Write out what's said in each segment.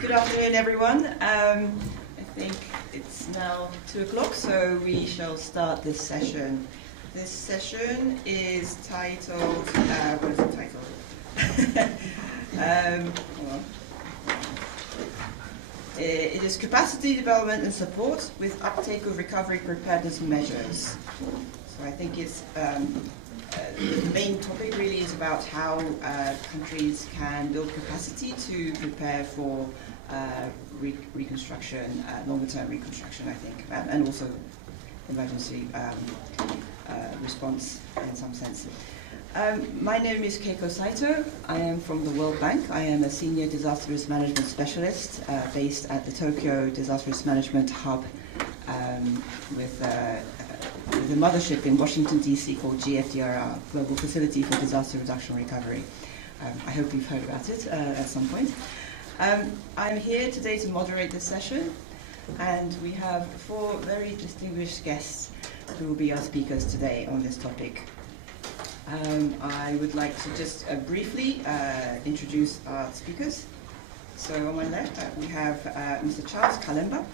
Good afternoon, everyone. I think it's now 2 o'clock, so we shall start this session. This session is titled, what is it titled? Hold on. It is Capacity Development and Support with Uptake of Recovery Preparedness Measures. So I think it's the main topic really is about how countries can build capacity to prepare for reconstruction, longer-term reconstruction, I think, and also emergency response in some sense. My name is Keiko Saito. I am from the World Bank. I am a senior disaster risk management specialist based at the Tokyo Disaster Risk Management Hub with the mothership in Washington, D.C. called GFDRR, Global Facility for Disaster Reduction and Recovery. I hope you've heard about it at some point. I'm here today to moderate this session, and we have 4 very distinguished guests who will be our speakers today on this topic. I would like to just briefly introduce our speakers. So on my left we have Mr. Charles Kalemba.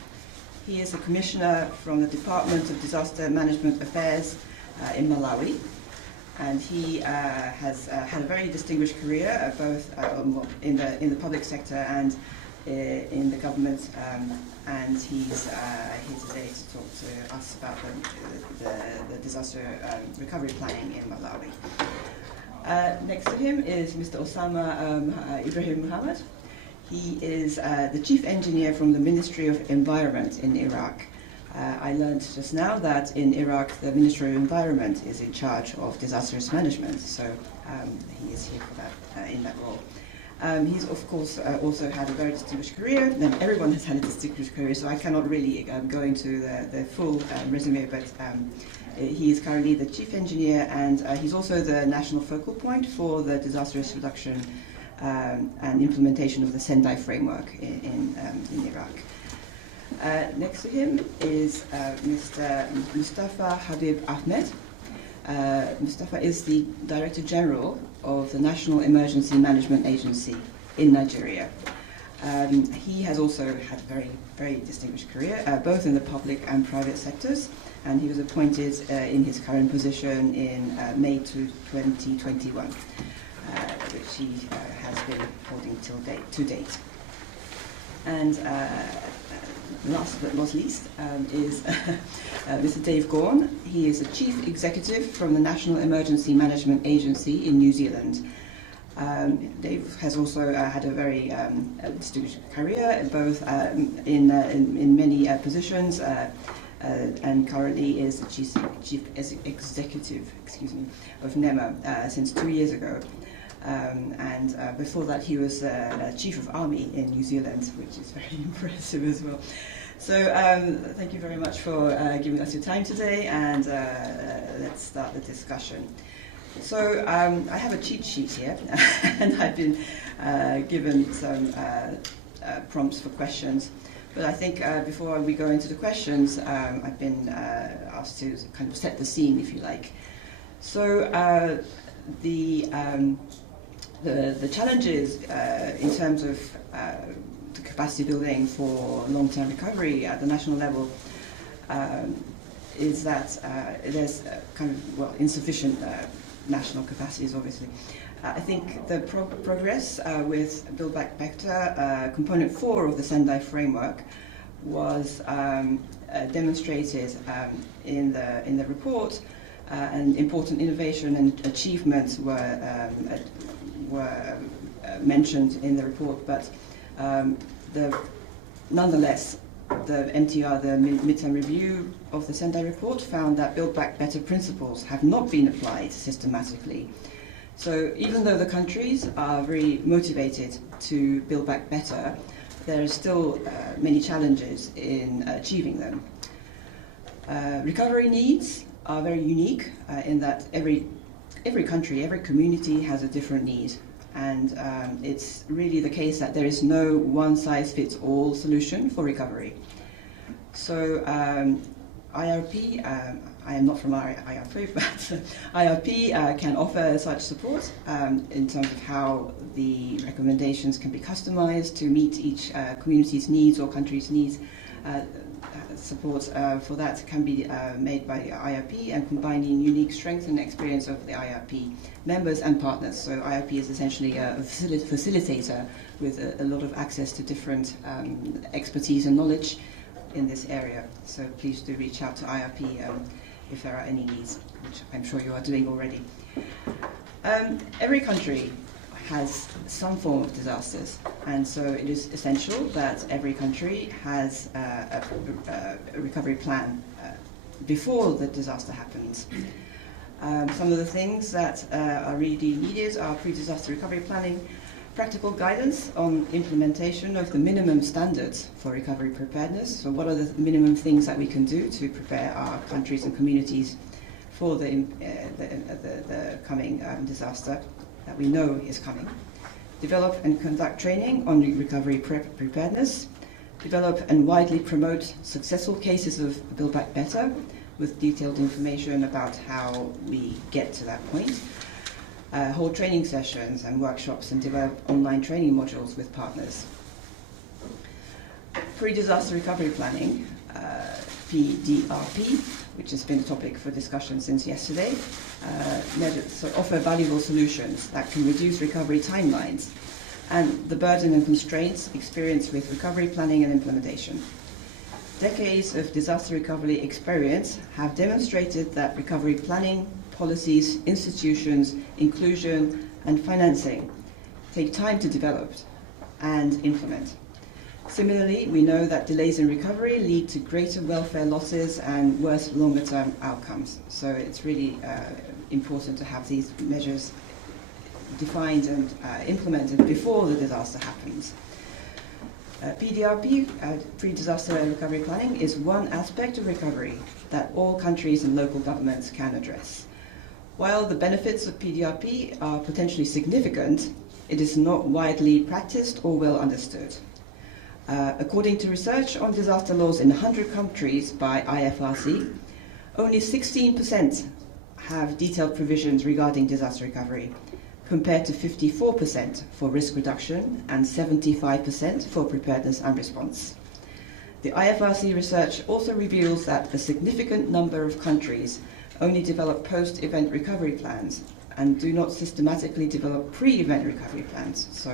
He is a commissioner from the Department of Disaster Management Affairs in Malawi, and he has had a very distinguished career, both in the public sector and in the government. And he's here today to talk to us about the disaster recovery planning in Malawi. Next to him is Mr. Osama Ibrahim Ahmed. He is the chief engineer from the Ministry of Environment in Iraq. I learned just now that in Iraq the Ministry of Environment is in charge of disaster risk management, so he is here for that, in that role. He's of course also had a very distinguished career, and everyone has had a distinguished career, so I cannot really go into the full resume, but he is currently the chief engineer, and he's also the national focal point for the disaster risk reduction and implementation of the Sendai framework in Iraq. Next to him is Mr. Mustapha Habib Ahmed. Mustapha is the Director General of the National Emergency Management Agency in Nigeria. He has also had a very, very distinguished career, both in the public and private sectors, and he was appointed in his current position in May 2021. Which he has been holding to date. And last but not least is Mr. Dave Gawn. He is the Chief Executive from the National Emergency Management Agency in New Zealand. Dave has also had a very distinguished career, both in many positions, and currently is the Chief Executive of NEMA since 2 years ago. And before that he was Chief of Army in New Zealand, which is very impressive as well. So thank you very much for giving us your time today, and let's start the discussion. So I have a cheat sheet here, and I've been given some prompts for questions. But I think before we go into the questions, I've been asked to kind of set the scene, if you like. So the challenges in terms of the capacity building for long-term recovery at the national level is that there's kind of, insufficient national capacities, obviously. I think the progress with Build Back Better, component 4 of the Sendai framework, was demonstrated in the report, and important innovation and achievements were mentioned in the report, but nonetheless, the MTR, the midterm review of the Sendai report, found that Build Back Better principles have not been applied systematically. So even though the countries are very motivated to build back better, there are still many challenges in achieving them. Recovery needs are very unique in that every country, every community has a different need. And it's really the case that there is no one-size-fits-all solution for recovery. So IRP, I am not from IRP, but IRP can offer such support in terms of how the recommendations can be customized to meet each community's needs or country's needs. Support for that can be made by IRP and combining unique strength and experience of the IRP members and partners. So IRP is essentially a facilitator with a lot of access to different expertise and knowledge in this area. So please do reach out to IRP if there are any needs, which I'm sure you are doing already. Every country has some form of disasters, and so it is essential that every country has a recovery plan before the disaster happens. Some of the things that are really needed are pre-disaster recovery planning, practical guidance on implementation of the minimum standards for recovery preparedness. So what are the minimum things that we can do to prepare our countries and communities for the coming disaster that we know is coming. Develop and conduct training on recovery preparedness. Develop and widely promote successful cases of Build Back Better with detailed information about how we get to that point. Hold training sessions and workshops and develop online training modules with partners. Pre-disaster recovery planning, PDRP, which has been a topic for discussion since yesterday, offer valuable solutions that can reduce recovery timelines and the burden and constraints experienced with recovery planning and implementation. Decades of disaster recovery experience have demonstrated that recovery planning, policies, institutions, inclusion, and financing take time to develop and implement. Similarly, we know that delays in recovery lead to greater welfare losses and worse longer-term outcomes. So it's really important to have these measures defined and implemented before the disaster happens. PDRP, pre-disaster recovery planning, is one aspect of recovery that all countries and local governments can address. While the benefits of PDRP are potentially significant, it is not widely practiced or well understood. According to research on disaster laws in 100 countries by IFRC, only 16% have detailed provisions regarding disaster recovery, compared to 54% for risk reduction and 75% for preparedness and response. The IFRC research also reveals that a significant number of countries only develop post-event recovery plans and do not systematically develop pre-event recovery plans. So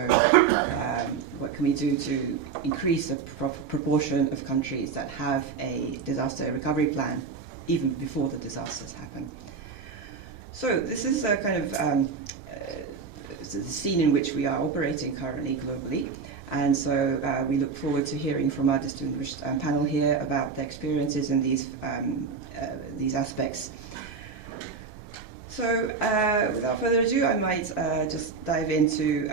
what can we do to increase the proportion of countries that have a disaster recovery plan even before the disasters happen? So this is a kind of the scene in which we are operating currently globally. And so we look forward to hearing from our distinguished panel here about their experiences in these aspects. So without further ado, I might just dive into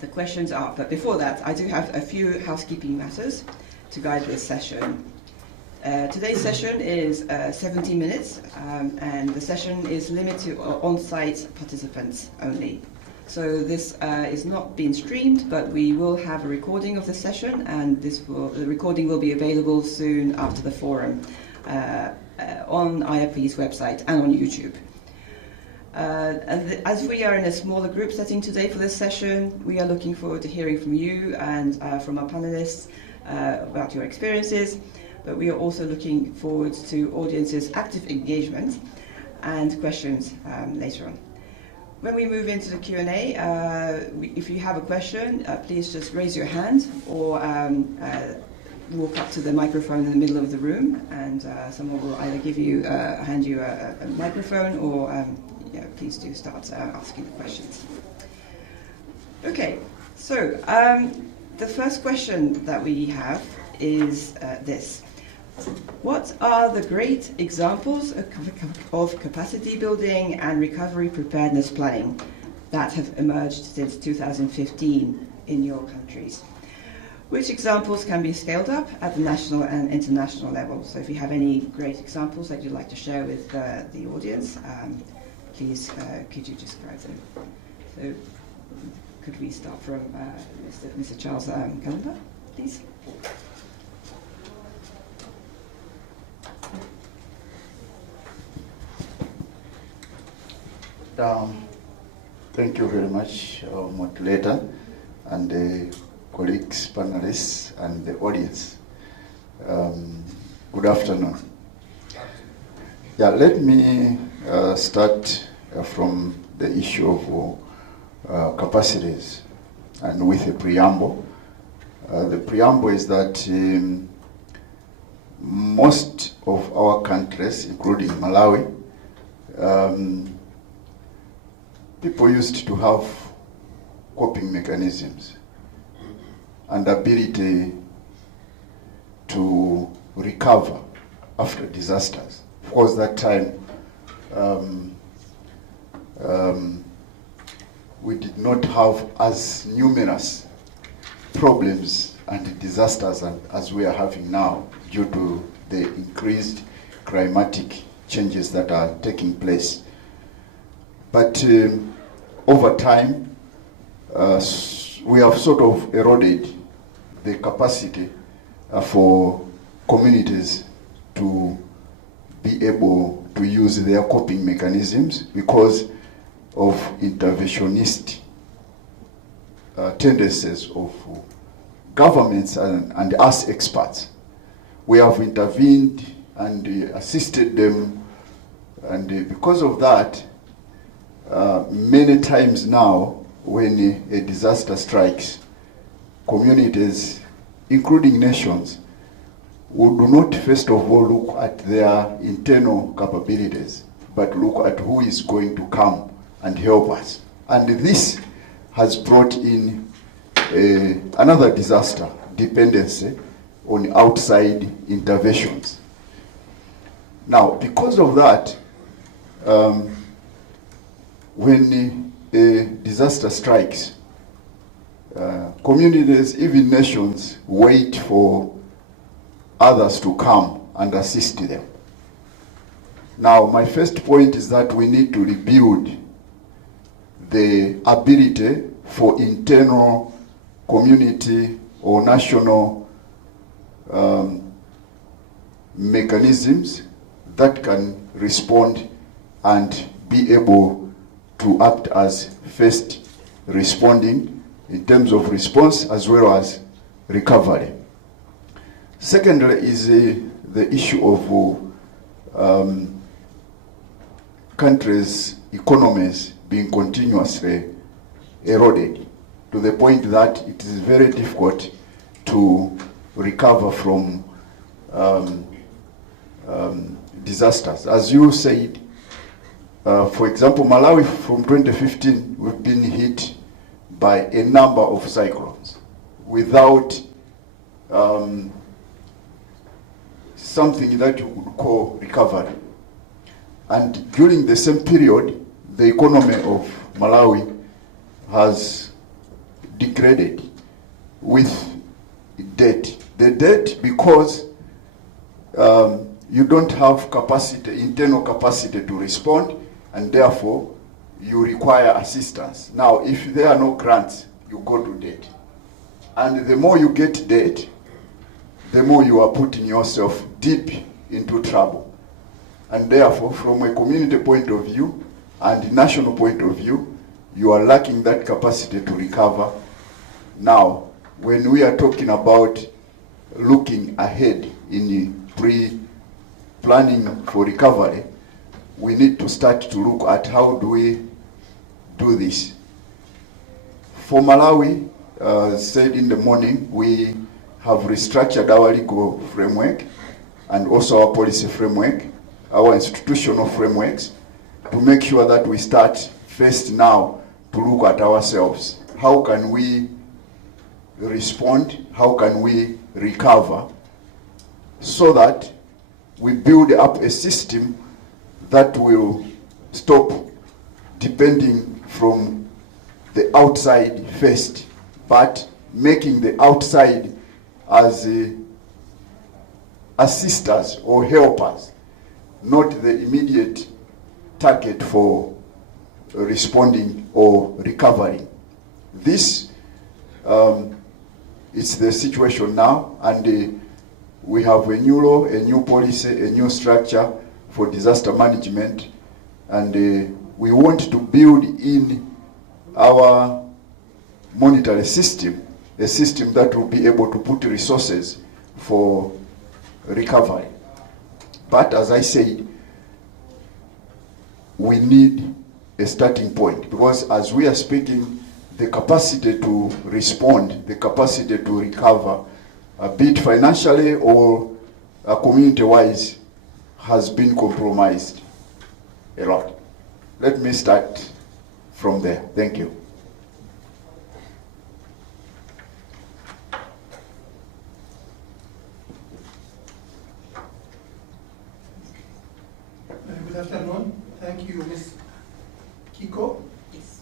the questions up. But before that, I do have a few housekeeping matters to guide this session. Today's session is 70 minutes, and the session is limited to on-site participants only. So this is not being streamed, but we will have a recording of the session, and the recording will be available soon after the forum on IRP's website and on YouTube. As we are in a smaller group setting today for this session, we are looking forward to hearing from you and from our panelists about your experiences. But we are also looking forward to audience's active engagement and questions later on. When we move into the Q&A, if you have a question, please just raise your hand or walk up to the microphone in the middle of the room, and someone will either hand you a microphone, or please do start asking the questions. Okay, so the first question that we have is this. What are the great examples of capacity building and recovery preparedness planning that have emerged since 2015 in your countries? Which examples can be scaled up at the national and international level? So if you have any great examples that you'd like to share with the audience, please could you describe them? So could we start from Mr. Charles Kalemba, please? Thank you very much, Moderator, and the colleagues, panelists, and the audience. Good afternoon. Yeah, let me start from the issue of capacities, and with a preamble. The preamble is that most of our countries, including Malawi, people used to have coping mechanisms and ability to recover after disasters. Of course, that time we did not have as numerous problems and disasters as we are having now due to the increased climatic changes that are taking place. But over time, we have sort of eroded the capacity for communities to be able to use their coping mechanisms because of interventionist tendencies of governments and us experts. We have intervened and assisted them, and because of that, many times now when a disaster strikes, communities, including nations, who do not first of all look at their internal capabilities, but look at who is going to come and help us. And this has brought in another disaster, dependency on outside interventions. Now, because of that, when a disaster strikes, communities, even nations, wait for others to come and assist them. Now, my first point is that we need to rebuild the ability for internal community or national mechanisms that can respond and be able to act as first responding in terms of response as well as recovery. Secondly is the issue of countries' economies being continuously eroded to the point that it is very difficult to recover from disasters. As you said, for example, Malawi from 2015, we've been hit by a number of cyclones without something that you could call recovery. And during the same period, the economy of Malawi has degraded with debt. The debt because you don't have capacity, internal capacity to respond, and therefore you require assistance. Now, if there are no grants, you go to debt. And the more you get debt, the more you are putting yourself deep into trouble. And therefore, from a community point of view and national point of view, you are lacking that capacity to recover. Now, when we are talking about looking ahead in pre-planning for recovery, we need to start to look at how do we do this. For Malawi, said in the morning, we have restructured our legal framework and also our policy framework, our institutional frameworks, to make sure that we start first now to look at ourselves. How can we respond? How can we recover? So that we build up a system that will stop depending from the outside first, but making the outside as assisters or helpers, not the immediate target for responding or recovering. This is the situation now, and we have a new law, a new policy, a new structure for disaster management, and we want to build in our monetary system a system that will be able to put resources for recovery. But as I said, we need a starting point, because as we are speaking, the capacity to respond, the capacity to recover, be it financially or community-wise, has been compromised a lot. Let me start from there. Thank you. Good afternoon. Thank you, Ms. Keiko. Yes.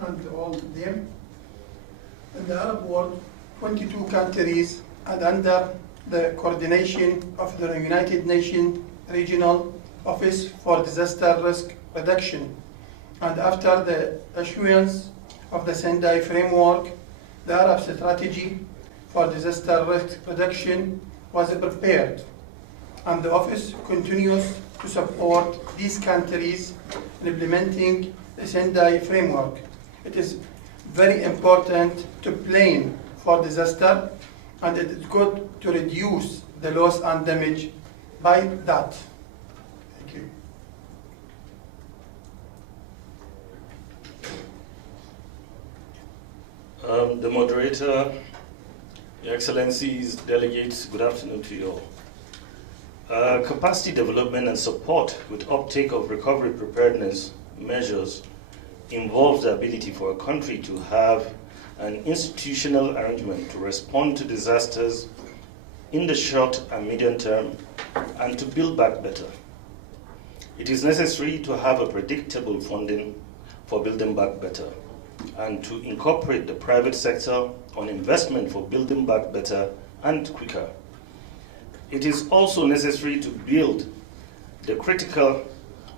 And all of them. In the Arab world, 22 countries and under the coordination of the United Nations Regional Office for Disaster Risk Reduction. And after the issuance of the Sendai Framework, the Arab Strategy for Disaster Risk Reduction was prepared. And the Office continues to support these countries in implementing the Sendai Framework. It is very important to plan for disaster, and it is good to reduce the loss and damage by that. Thank you. The moderator, Your Excellencies, delegates, good afternoon to you all. Capacity development and support with uptake of recovery preparedness measures involves the ability for a country to have an institutional arrangement to respond to disasters in the short and medium term and to build back better. It is necessary to have a predictable funding for building back better and to incorporate the private sector on investment for building back better and quicker. It is also necessary to build the critical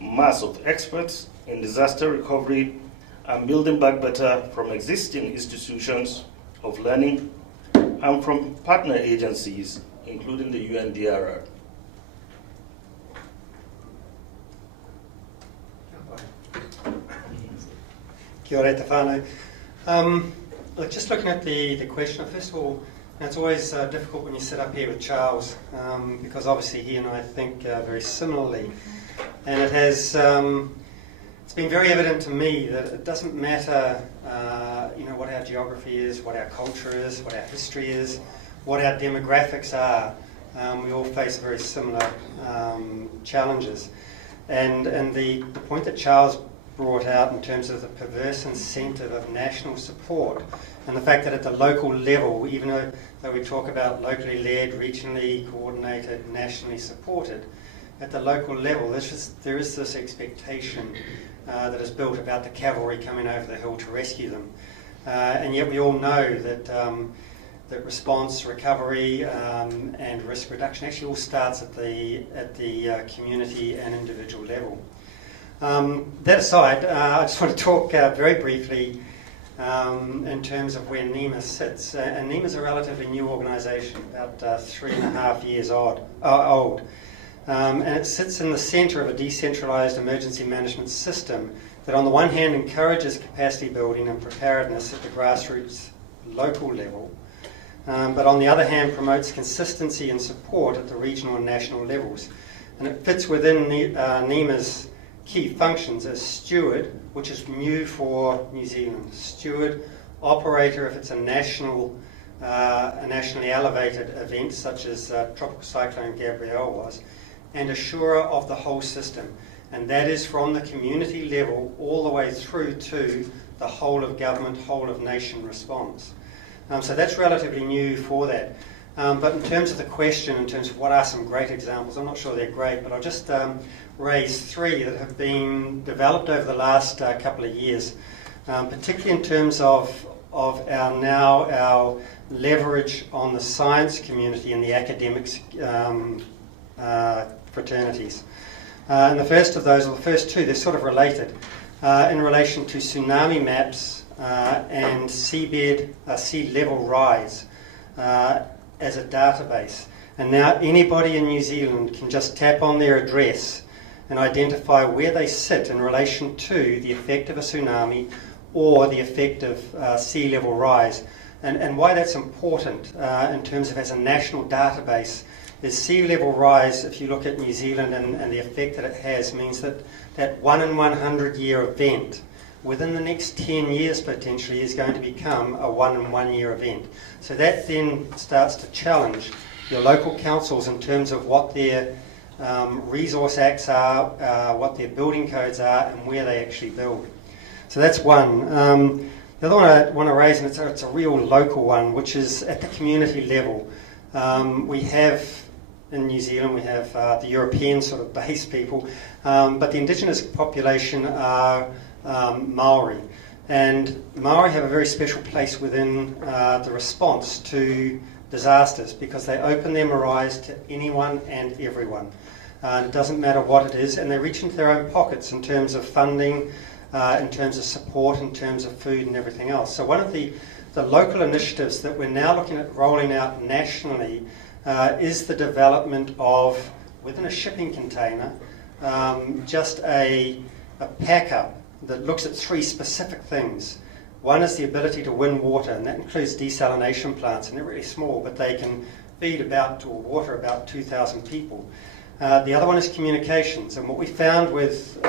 mass of experts in disaster recovery and building back better from existing institutions of learning and from partner agencies, including the UNDRR. Kia ora te whānau. Just looking at the question, first of all, it's always difficult when you sit up here with Charles, because obviously he and I think very similarly. And it has, it's been very evident to me that it doesn't matter what our geography is, what our culture is, what our history is, what our demographics are. We all face very similar challenges. And the point that Charles brought out in terms of the perverse incentive of national support and the fact that at the local level, even though we talk about locally led, regionally coordinated, nationally supported, at the local level there is this expectation that is built about the cavalry coming over the hill to rescue them. And yet we all know that that response, recovery and risk reduction actually all starts at the community and individual level. That aside, I just want to talk very briefly in terms of where NEMA sits. And NEMA is a relatively new organisation, about 3.5 years old. And it sits in the centre of a decentralised emergency management system that on the one hand encourages capacity building and preparedness at the grassroots local level, but on the other hand promotes consistency and support at the regional and national levels. And it fits within NEMA's key functions as steward, which is new for New Zealand. Steward, operator if it's a nationally elevated event such as Tropical Cyclone Gabrielle was, and assurer of the whole system. And that is from the community level all the way through to the whole of government, whole of nation response. So that's relatively new for that. But in terms of the question, in terms of what are some great examples, I'm not sure they're great, but I'll just raise three that have been developed over the last couple of years, particularly in terms of our leverage on the science community and the academics fraternities. And the first of those, or the first two, they're sort of related in relation to tsunami maps and sea level rise as a database. And now anybody in New Zealand can just tap on their address and identify where they sit in relation to the effect of a tsunami or the effect of sea level rise. And why that's important in terms of as a national database is sea level rise, if you look at New Zealand and the effect that it has, means that that 1 in 100 year event within the next 10 years potentially is going to become a 1 in 1 year event. So that then starts to challenge your local councils in terms of what their resource acts are, what their building codes are, and where they actually build. So that's one. The other one I want to raise, and it's a real local one, which is at the community level. We have, in New Zealand, we have the European sort of base people, but the indigenous population are Maori. And Maori have a very special place within the response to disasters because they open their maraes to anyone and everyone. It doesn't matter what it is, and they reach into their own pockets in terms of funding, in terms of support, in terms of food and everything else. So one of the local initiatives that we're now looking at rolling out nationally is the development of, within a shipping container, just a pack-up that looks at 3 specific things. One is the ability to win water, and that includes desalination plants, and they're really small, but they can feed or water about 2,000 people. The other one is communications, and what we found with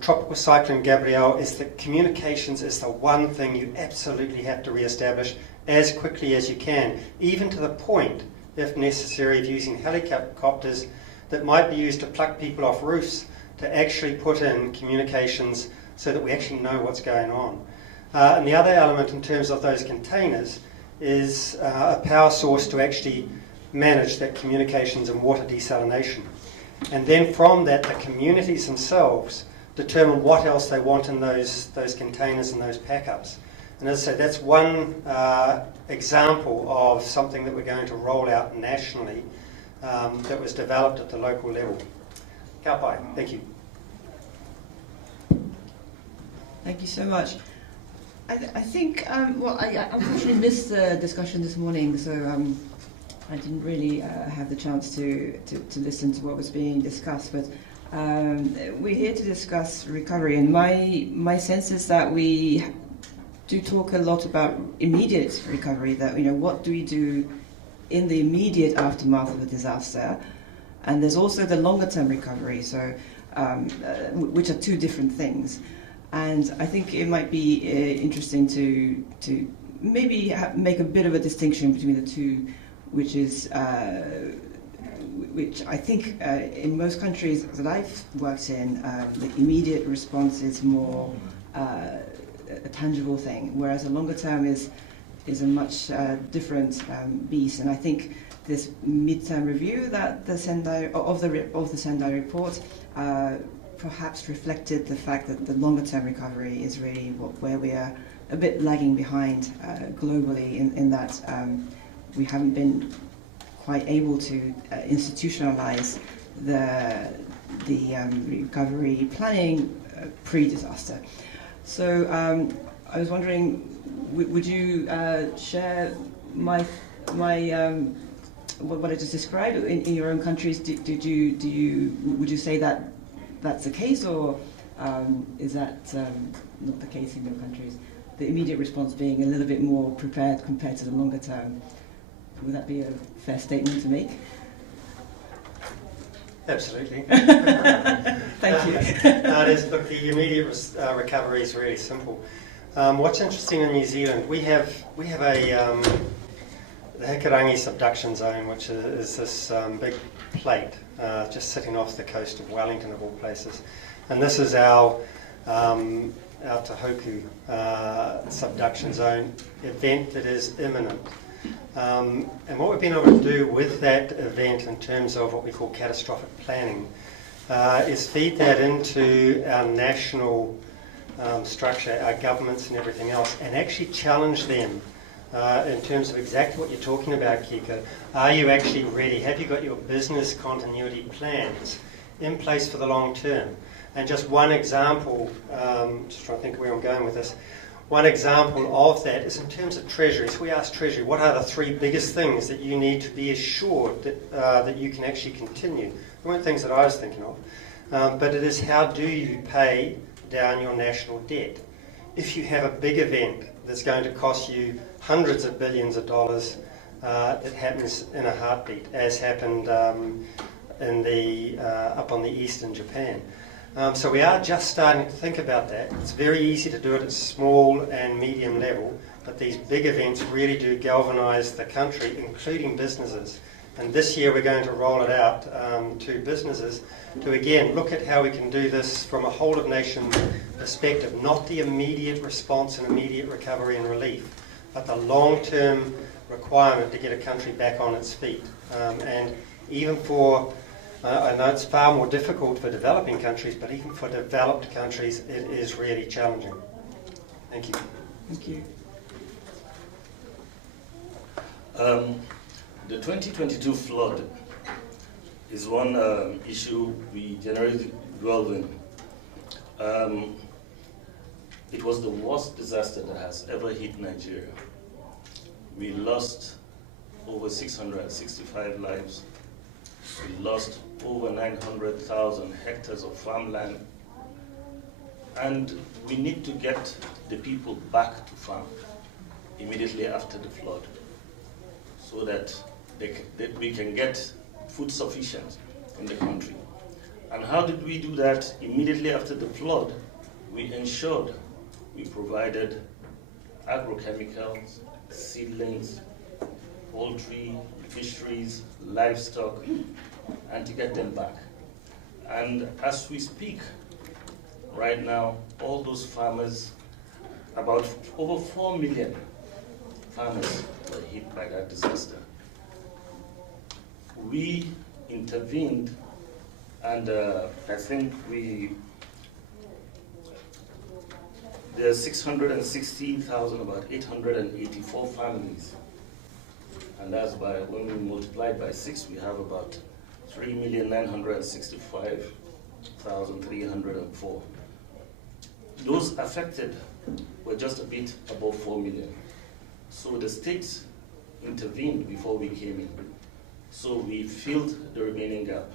Tropical Cyclone Gabrielle is that communications is the one thing you absolutely have to re-establish as quickly as you can, even to the point, if necessary, of using helicopters that might be used to pluck people off roofs to actually put in communications so that we actually know what's going on. And the other element in terms of those containers is a power source to actually manage that communications and water desalination. And then from that, the communities themselves determine what else they want in those containers and those pack-ups. And as I say, that's one example of something that we're going to roll out nationally that was developed at the local level. Ka pai. Thank you. Thank you so much. I think, I unfortunately missed the discussion this morning, so I didn't really have the chance to listen to what was being discussed, but we're here to discuss recovery, and my sense is that we do talk a lot about immediate recovery, that, what do we do in the immediate aftermath of a disaster, and there's also the longer term recovery, so which are 2 different things. And I think it might be interesting to maybe make a bit of a distinction between the 2, which is which I think in most countries that I've worked in, the immediate response is more a tangible thing, whereas a longer term is a much different beast. And I think this mid-term review that the Sendai report perhaps reflected the fact that the longer-term recovery is really where we are a bit lagging behind globally in that we haven't been quite able to institutionalize the recovery planning pre-disaster. So I was wondering, would you share what I just described in your own countries? Would you say that that's the case, or is that not the case in your countries? The immediate response being a little bit more prepared compared to the longer term. Would that be a fair statement to make? Absolutely. Thank you. Look, the immediate recovery is really simple. What's interesting in New Zealand, we have the Hikarangi subduction zone, which is this big plate just sitting off the coast of Wellington, of all places. And this is our Tohoku subduction zone event that is imminent. And what we've been able to do with that event in terms of what we call catastrophic planning is feed that into our national structure, our governments and everything else, and actually challenge them in terms of exactly what you're talking about, Keiko. Are you actually ready? Have you got your business continuity plans in place for the long term? And just one example, just trying to think where I'm going with this, one example of that is in terms of Treasury. So we asked Treasury, what are the 3 biggest things that you need to be assured that you can actually continue? weren't things that I was thinking of. But it is, how do you pay down your national debt? If you have a big event that's going to cost you hundreds of billions of dollars, it happens in a heartbeat, as happened up on the east in Japan. So we are just starting to think about that. It's very easy to do it at small and medium level, but these big events really do galvanise the country, including businesses. And this year we're going to roll it out to businesses to, again, look at how we can do this from a whole-of-nation perspective, not the immediate response and immediate recovery and relief, but the long-term requirement to get a country back on its feet. And even for, I know it's far more difficult for developing countries, but even for developed countries, it is really challenging. Thank you. Thank you. The 2022 flood is one issue we generally dwell in. It was the worst disaster that has ever hit Nigeria. We lost over 665 lives. We lost over 900,000 hectares of farmland. And we need to get the people back to farm immediately after the flood, so that we can get food sufficient in the country. And how did we do that? Immediately after the flood, we ensured we provided agrochemicals, seedlings, poultry, fisheries, livestock, and to get them back. And as we speak, right now, all those farmers, about over 4 million farmers were hit by that disaster. We intervened, and I think there are 660,000, about 884 families. And that's when we multiply by 6, we have about 3,965,304. Those affected were just a bit above 4 million. So the states intervened before we came in. So we filled the remaining gap.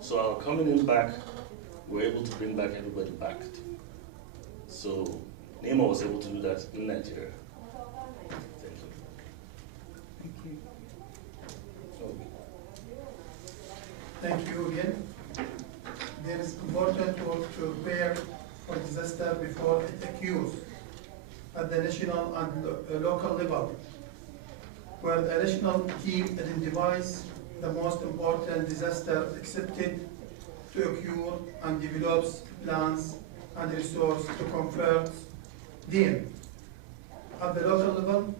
So our coming in back, we're able to bring back everybody back. So NEMA was able to do that in Nigeria. Thank you. Thank you. Thank you again. It is important to prepare for disaster before it occurs at the national and local level, where the national team identifies the most important disaster expected to occur and develops plans and resources to convert them. At the local level,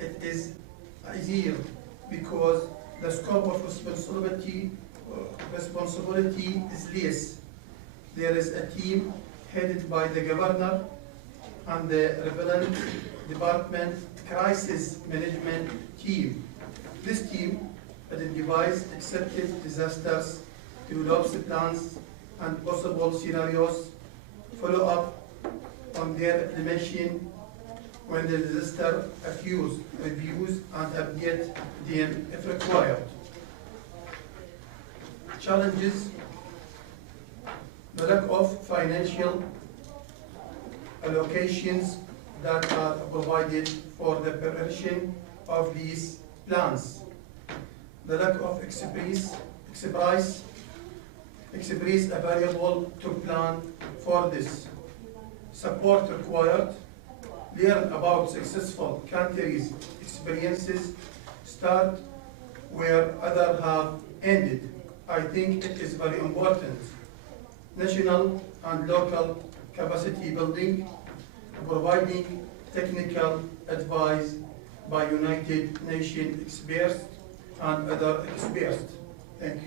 it is easier because the scope of responsibility is less. There is a team headed by the governor and the relevant department crisis management team. This team identifies accepted disasters, develops plans and possible scenarios, follow up on their implementation when the disaster occurs, reviews and update them if required. Challenges: the lack of financial allocations that are provided for the preparation of these plans. The lack of expertise available to plan for this. Support required. Learn about successful countries' experiences. Start where others have ended. I think it is very important. National and local capacity building, providing technical advice by United Nations experts and other experts. Thank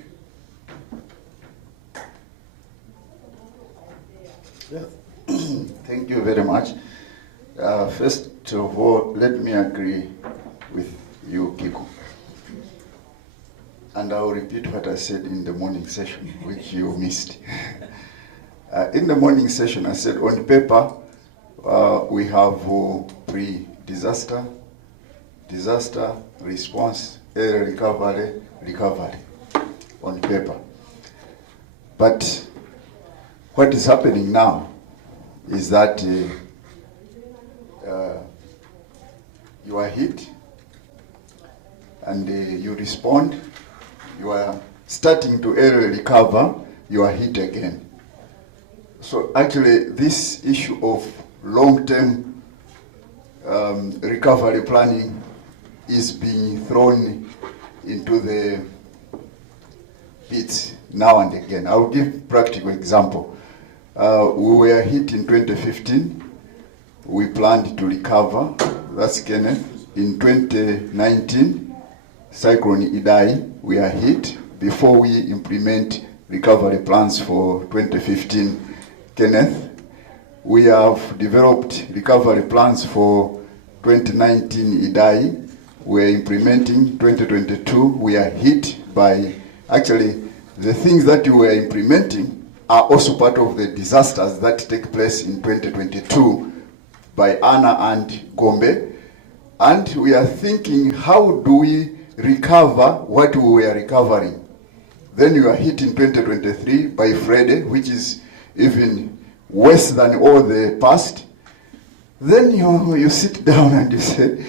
you. Thank you very much. First of all, let me agree with you, Keiko. And I'll repeat what I said in the morning session, which you missed. In the morning session, I said on paper, we have pre-disaster, disaster, response, recovery on paper. But what is happening now is that you are hit and you respond, you are starting to early recover, you are hit again. So actually this issue of long-term recovery planning is being thrown into the pits now and again. I will give practical example. We were hit in 2015. We planned to recover, that's Kenneth. In 2019, Cyclone Idai, we are hit before we implement recovery plans for 2015. Kenneth, we have developed recovery plans for 2019 Idai. We are implementing 2022. We are hit by, actually, the things that we were implementing are also part of the disasters that take place in 2022 by Anna and Gombe. And we are thinking, how do we recover what we were recovering? Then you are hit in 2023 by Friday, which is even worse than all the past. Then you sit down and you say,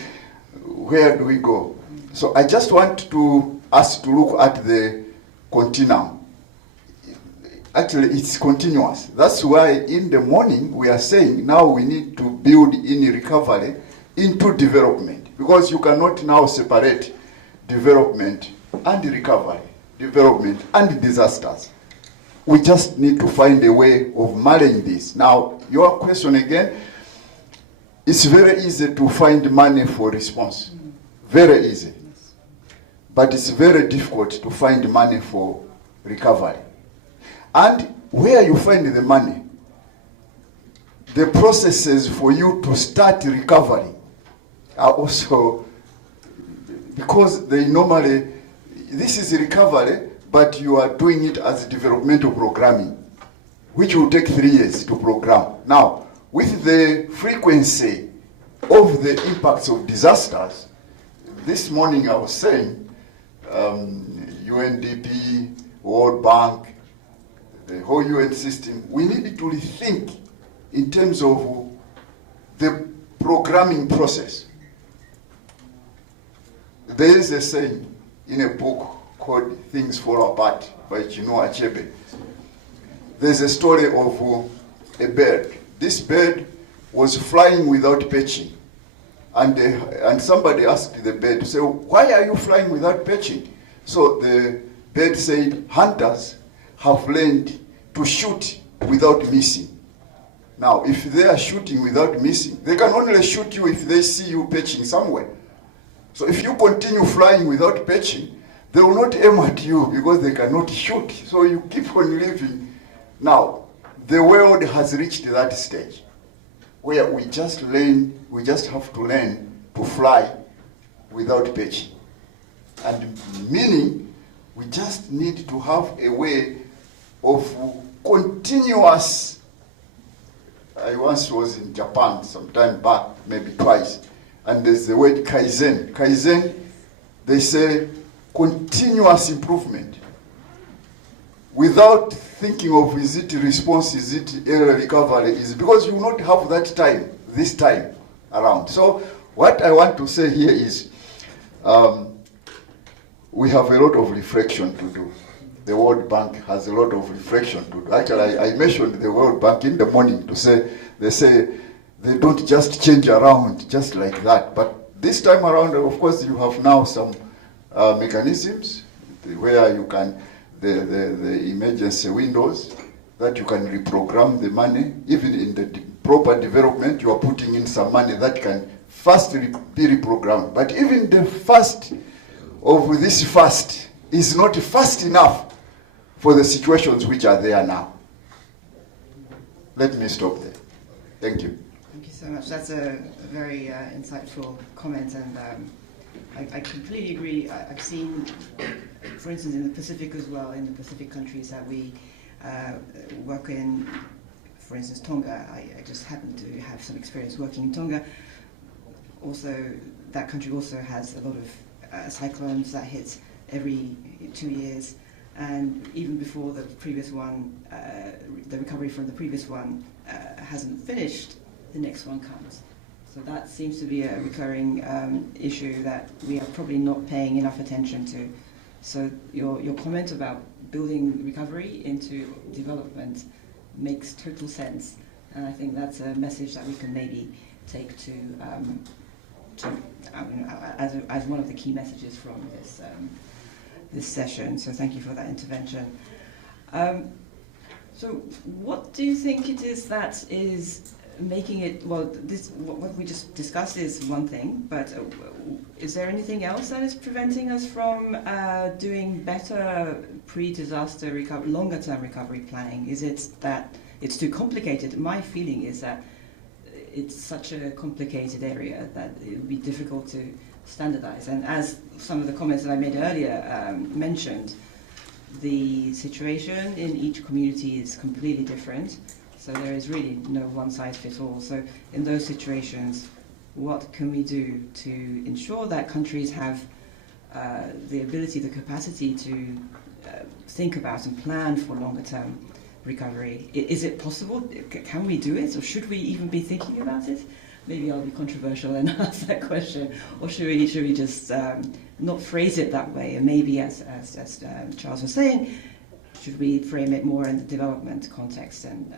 where do we go? So I just want us to look at the continuum. Actually, it's continuous. That's why in the morning we are saying now we need to build in recovery into development, because you cannot now separate development and recovery, development and disasters. We just need to find a way of marrying this. Now, your question again, it's very easy to find money for response. Very easy. But it's very difficult to find money for recovery. And where you find the money, the processes for you to start recovery are also, because they normally, this is recovery, but you are doing it as developmental programming, which will take 3 years to program. Now, with the frequency of the impacts of disasters, this morning I was saying, UNDP, World Bank, the whole UN system, we need to rethink in terms of the programming process. There is a saying in a book called Things Fall Apart by Chinua Achebe. There's a story of a bird. This bird was flying without perching. And somebody asked the bird to say, why are you flying without perching? So the bird said, hunters have learned to shoot without missing. Now, if they are shooting without missing, they can only shoot you if they see you perching somewhere. So if you continue flying without perching, they will not aim at you because they cannot shoot. So you keep on living. Now, the world has reached that stage where we just have to learn to fly without perching. And meaning, we just need to have a way of continuous. I once was in Japan some time back, maybe twice, and there's the word Kaizen. Kaizen, they say continuous improvement. Without thinking of is it response, is it error recovery, is because you will not have that time, this time around. So what I want to say here is we have a lot of reflection to do. The World Bank has a lot of reflection to do. Actually, I mentioned the World Bank in the morning to say, they say they don't just change around just like that. But this time around, of course, you have now some mechanisms where you can, the emergency windows, that you can reprogram the money. Even in the proper development, you are putting in some money that can first be reprogrammed. But even the first of this fast is not fast enough for the situations which are there now. Let me stop there. Thank you. Thank you so much. That's a very insightful comment, and I completely agree. I've seen, for instance, in the Pacific as well, in the Pacific countries that we work in, for instance, Tonga. I just happen to have some experience working in Tonga. Also, that country also has a lot of cyclones that hit every 2 years. and even before the previous one, the recovery from the previous one hasn't finished, the next one comes. So that seems to be a recurring issue that we are probably not paying enough attention to. So your comment about building recovery into development makes total sense, and I think that's a message that we can maybe take to as one of the key messages from this session. So thank you for that intervention. So what do you think it is that is making it, well, what we just discussed is one thing, but is there anything else that is preventing us from doing better pre-disaster recovery, longer-term recovery planning? Is it that it's too complicated? My feeling is that it's such a complicated area that it would be difficult to standardize. And as some of the comments that I made earlier mentioned, the situation in each community is completely different. So there is really no one-size-fits-all. So in those situations, what can we do to ensure that countries have the ability, the capacity to think about and plan for longer-term recovery? Is it possible? Can we do it? Or should we even be thinking about it? Maybe I'll be controversial and ask that question. Or should we just not phrase it that way? And maybe, as Charles was saying, should we frame it more in the development context? And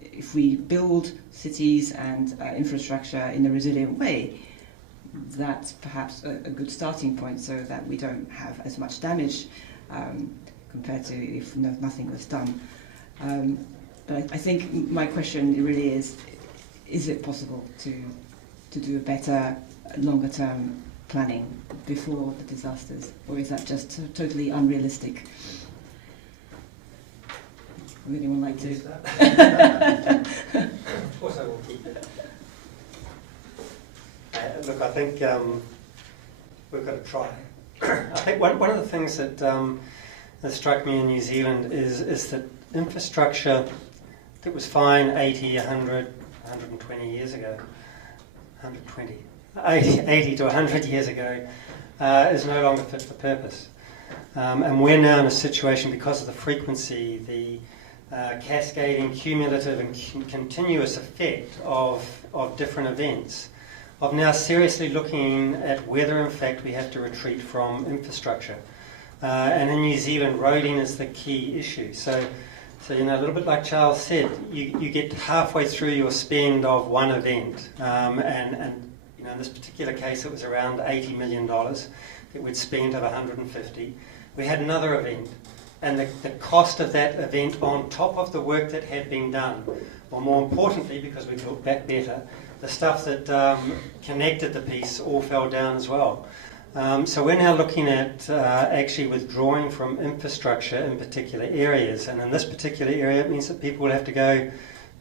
if we build cities and infrastructure in a resilient way, that's perhaps a good starting point, so that we don't have as much damage compared to if nothing was done. But I think my question really is it possible to do a better, longer-term planning before the disasters, or is that just totally unrealistic? Would anyone like to? Of course I will. Look, I think we've got to try. I think one of the things that struck me in New Zealand is that infrastructure that was fine 80, 100, 120 years ago, 80 to 100 years ago, is no longer fit for purpose. And we're now in a situation, because of the frequency, the cascading, cumulative and continuous effect of different events, of now seriously looking at whether in fact we have to retreat from infrastructure. And in New Zealand, roading is the key issue. So a little bit like Charles said, you get halfway through your spend of one event, and in this particular case it was around $80 million that we'd spent of 150. We had another event, and the cost of that event on top of the work that had been done, or more importantly, because we built back better, the stuff that connected the piece all fell down as well. So we're now looking at actually withdrawing from infrastructure in particular areas, and in this particular area it means that people will have to go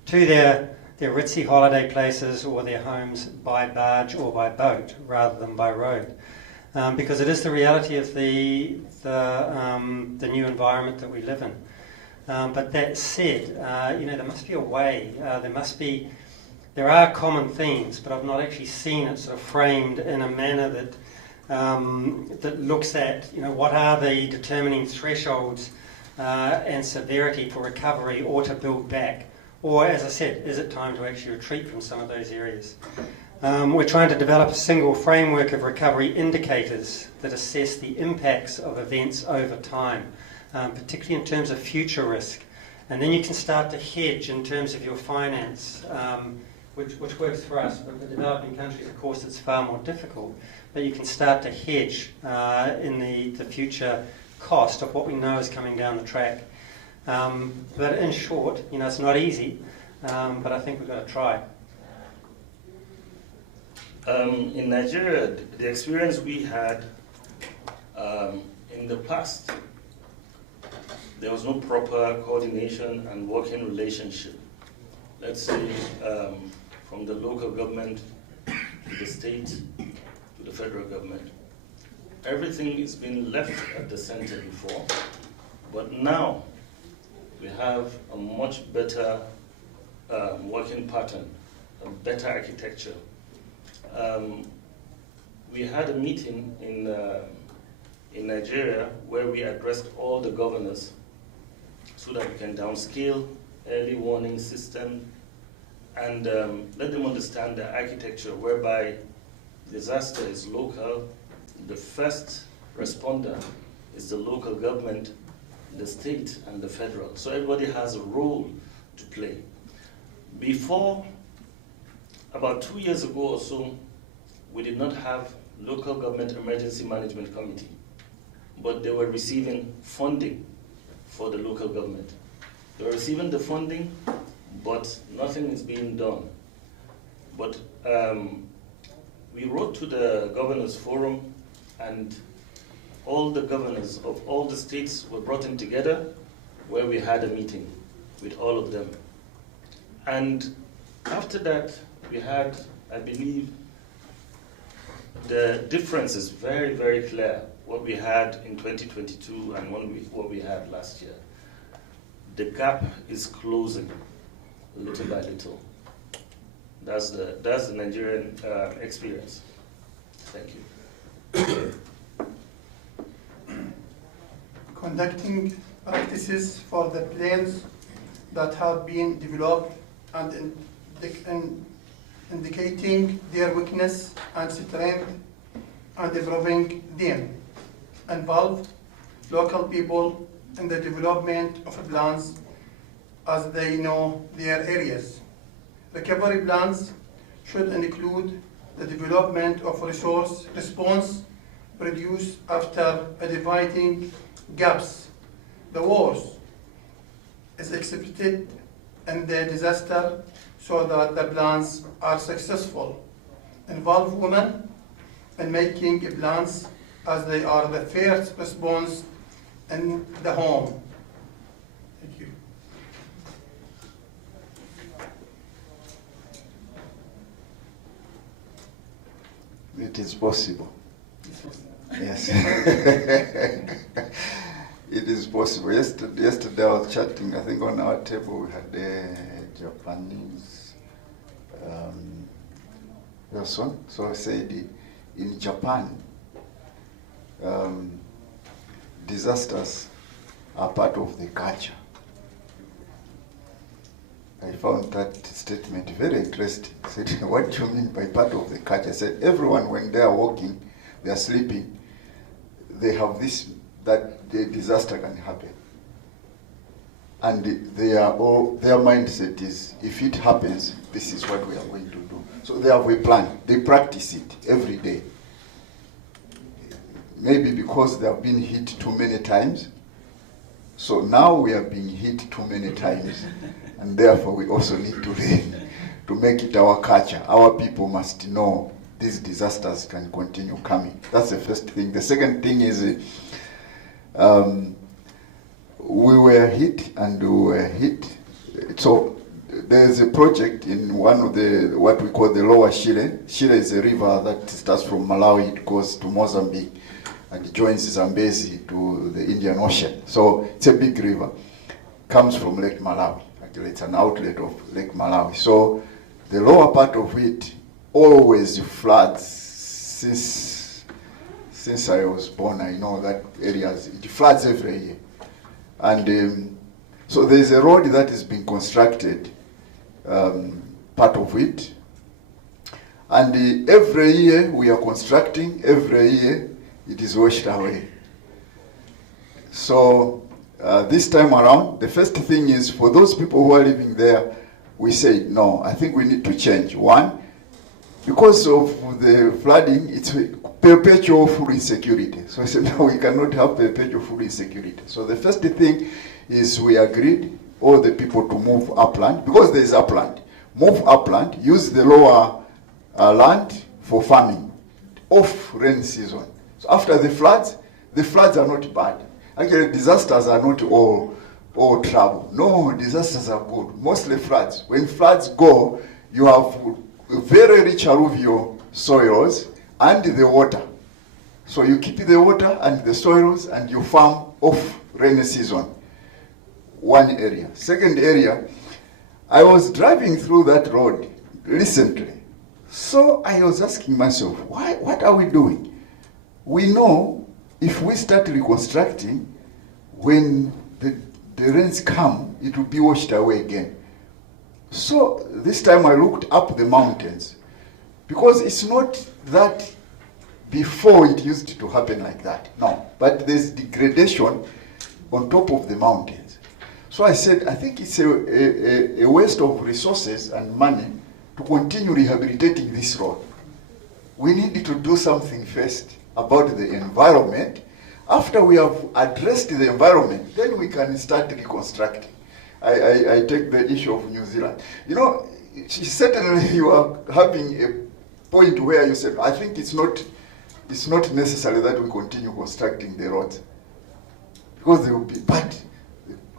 to their ritzy holiday places or their homes by barge or by boat rather than by road. Because it is the reality of the new environment that we live in. But that said, there must be a way. There are common themes, but I've not actually seen it sort of framed in a manner that looks at what are the determining thresholds and severity for recovery or to build back. Or, as I said, is it time to actually retreat from some of those areas? We're trying to develop a single framework of recovery indicators that assess the impacts of events over time, particularly in terms of future risk. And then you can start to hedge in terms of your finance, which works for us, but for developing countries, of course, it's far more difficult. But you can start to hedge in the future cost of what we know is coming down the track. But in short, it's not easy, but I think we've got to try. In Nigeria, the experience we had in the past, there was no proper coordination and working relationship. Let's say from the local government to the state to the federal government. Everything is being left at the center before, but now we have a much better working pattern, a better architecture. We had a meeting in Nigeria where we addressed all the governors so that we can downscale early warning system and let them understand the architecture whereby disaster is local, the first responder is the local government, the state, and the federal. So everybody has a role to play. Before, about 2 years ago or so, we did not have local government emergency management committee, but they were receiving funding for the local government. They were receiving the funding, but nothing is being done. But we wrote to the Governors Forum, and all the governors of all the states were brought in together, where we had a meeting with all of them. And after that, we had, I believe, the difference is very, very clear, what we had in 2022 and what we had last year. The gap is closing little by little. That's the Nigerian experience. Thank you. Conducting practices for the plans that have been developed and indicating their weakness and strength and improving them. Involve local people in the development of plans as they know their areas. Recovery plans should include the development of resource response produced after dividing gaps. The worst is expected in the disaster so that the plans are successful. Involve women in making plans as they are the first response in the home. Thank you. It is possible. Yes. It is possible. Yesterday I was chatting, I think on our table we had a Japanese person. So I said, in Japan, disasters are part of the culture. I found that statement very interesting. I said, what do you mean by part of the culture? I said, everyone, when they are walking, they are sleeping, they have this, that the disaster can happen. And their mindset is, if it happens, this is what we are going to do. So they have a plan. They practice it every day. Maybe because they have been hit too many times. So now we are being hit too many times. And therefore we also need to learn to make it our culture. Our people must know these disasters can continue coming. That's the first thing. The second thing is we were hit and we were hit. So there's a project in one of the, what we call the lower Shire. Shire is a river that starts from Malawi, it goes to Mozambique, and joins Zambezi to the Indian Ocean. So it's a big river. Comes from Lake Malawi. Actually, it's an outlet of Lake Malawi. So the lower part of it always floods. Since I was born, I know that areas, it floods every year. And so there's a road that is being constructed, part of it. And every year we are constructing, every year it is washed away. So this time around, the first thing is for those people who are living there, we say, no, I think we need to change. One, because of the flooding, it's perpetual food insecurity. So I said, no, we cannot have perpetual food insecurity. So the first thing is we agreed, all the people, to move upland, because there is upland. Move upland, use the lower land for farming, off rain season. So after the floods are not bad. Actually, disasters are not all trouble. No, disasters are good. Mostly floods. When floods go, you have very rich alluvial soils and the water. So you keep the water and the soils and you farm off rainy season. One area. Second area, I was driving through that road recently. So I was asking myself, what are we doing? We know if we start reconstructing, when the rains come, it will be washed away again. So this time I looked up the mountains, because it's not that before it used to happen like that, no, but there's degradation on top of the mountains. So I said, I think it's a waste of resources and money to continue rehabilitating this road. We need to do something first about the environment. After we have addressed the environment, then we can start reconstructing. I take the issue of New Zealand. You know, certainly you are having a point where you said, I think it's not necessary that we continue constructing the roads. Because there will be, but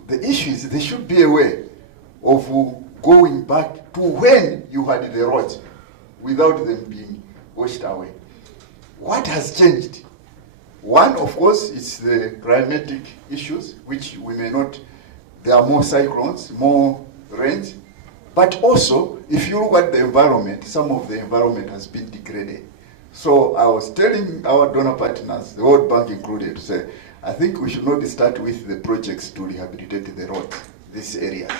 the issue is there should be a way of going back to when you had the roads without them being washed away. What has changed? One, of course, is the climatic issues, which we may not, there are more cyclones, more rains, but also, if you look at the environment, some of the environment has been degraded. So I was telling our donor partners, the World Bank included, to say, I think we should not start with the projects to rehabilitate the roads, these areas.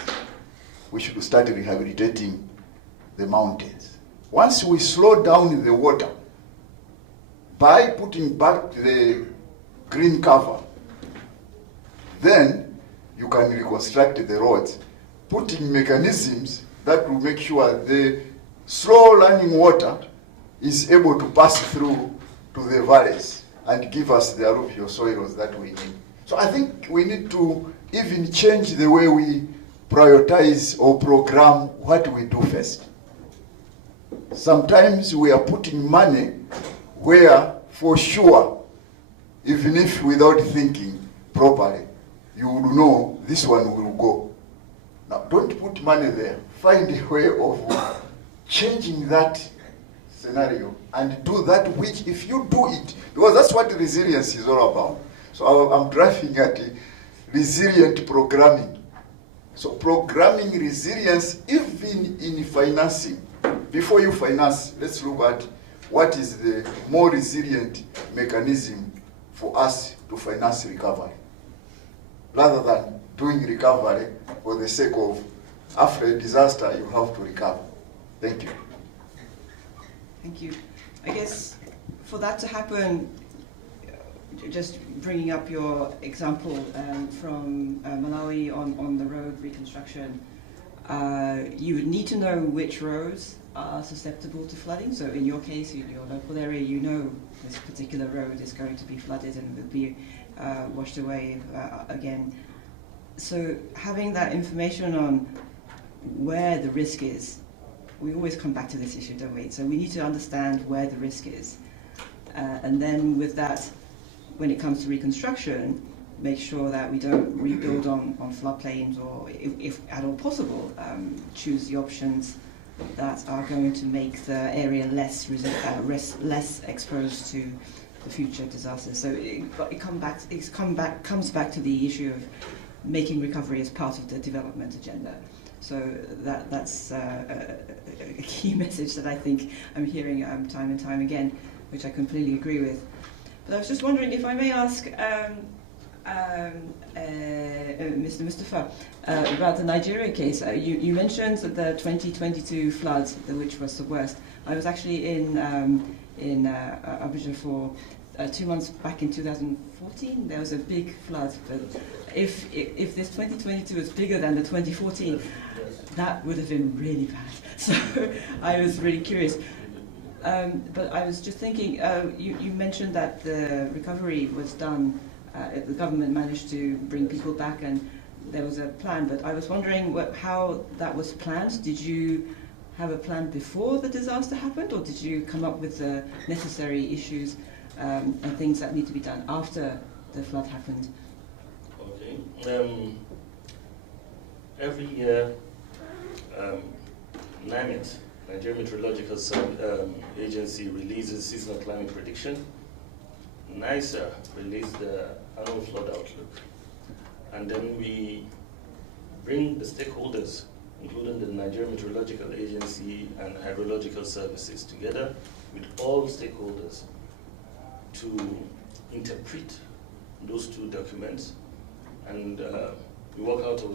We should start rehabilitating the mountains. Once we slow down the water, by putting back the green cover, then you can reconstruct the roads, putting mechanisms that will make sure the slow running water is able to pass through to the valleys and give us the alluvial soils that we need. So I think we need to even change the way we prioritize or program what we do first. Sometimes we are putting money where, for sure, even if without thinking properly, you will know this one will go. Now, don't put money there. Find a way of changing that scenario and do that which, if you do it, because that's what resilience is all about. So I'm driving at resilient programming. So programming resilience, even in financing. Before you finance, let's look at what is the more resilient mechanism for us to finance recovery, rather than doing recovery for the sake of, after a disaster, you have to recover. Thank you. Thank you. I guess for that to happen, just bringing up your example from Malawi on the road reconstruction, you would need to know which roads are susceptible to flooding. So in your case, in your local area, you know this particular road is going to be flooded and will be washed away again. So having that information on where the risk is, we always come back to this issue, don't we? So we need to understand where the risk is. And then with that, when it comes to reconstruction, make sure that we don't rebuild on floodplains, or if at all possible, choose the options that are going to make the area less exposed to the future disasters. So it comes back to the issue of making recovery as part of the development agenda. So that's a key message that I think I'm hearing time and time again, which I completely agree with. But I was just wondering if I may ask Mr. Mustapha about the Nigeria case. You mentioned the 2022 floods, which was the worst. I was actually in Abuja for 2 months back in 2014. There was a big flood. But if this 2022 is bigger than the 2014, that would have been really bad. So I was really curious. But I was just thinking, you mentioned that the recovery was done, the government managed to bring people back and there was a plan, but I was wondering how that was planned. Did you have a plan before the disaster happened, or did you come up with the necessary issues and things that need to be done after the flood happened? Okay. Every year, NIMET, Nigeria Meteorological Agency, releases seasonal climate prediction. NISA released the annual flood outlook. And then we bring the stakeholders, including the Nigeria Meteorological Agency and Hydrological Services, together with all stakeholders to interpret those two documents, and we work out a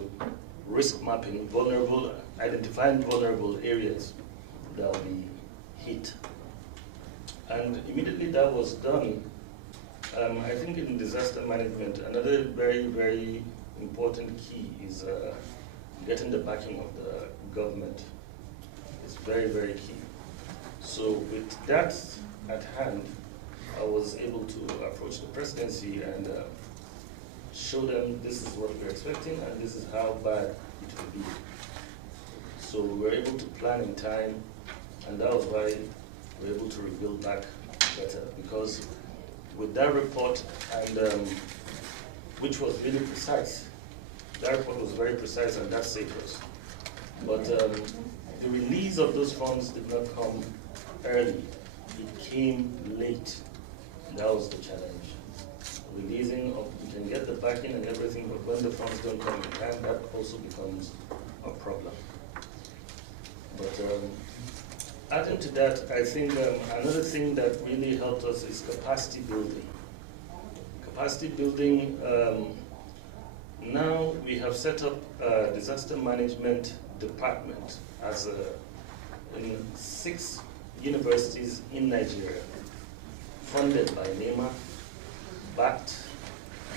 risk mapping, identifying vulnerable areas that will be hit. And immediately that was done, I think in disaster management, another very, very important key is getting the backing of the government. It's very, very key. So with that at hand, I was able to approach the presidency and show them this is what we're expecting and this is how bad it will be. So we were able to plan in time, and that was why we were able to rebuild back better, because with that report, and which was really precise, that report was very precise and that saved us. But the release of those funds did not come early. It came late. That was the challenge. Releasing of, you can get the backing and everything, but when the funds don't come in time, that also becomes a problem. But adding to that, I think another thing that really helped us is capacity building. Capacity building, now we have set up a disaster management department as in 6 universities in Nigeria, funded by NEMA, backed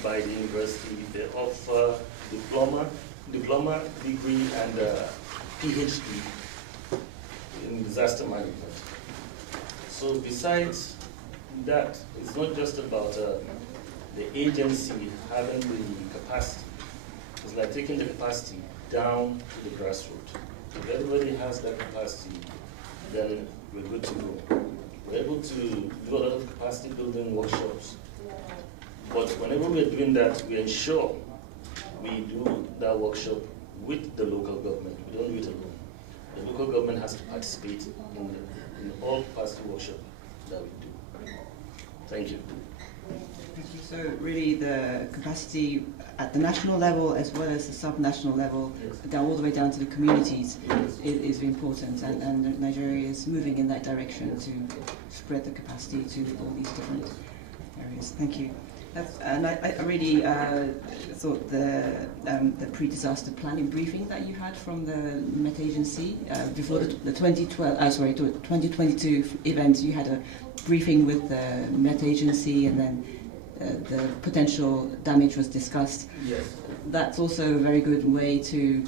by the university. They offer diploma, degree, and PhD in disaster management. So besides that, it's not just about the agency having the capacity. It's like taking the capacity down to the grassroots. If everybody has that capacity, then we're good to go. We're able to do a lot of capacity building workshops. But whenever we're doing that, we ensure we do that workshop with the local government. We don't do it alone. The local government has to participate in all capacity workshops that we do. Thank you. Thank you. So really the capacity at the national level as well as the sub-national level, Yes. down all the way down to the communities, Yes. is important, and Nigeria is moving in that direction to spread the capacity to all these different areas. Thank you. And I really thought the pre-disaster planning briefing that you had from the Met Agency before the 2022 event, you had a briefing with the Met Agency, and then the potential damage was discussed. Yes. That's also a very good way to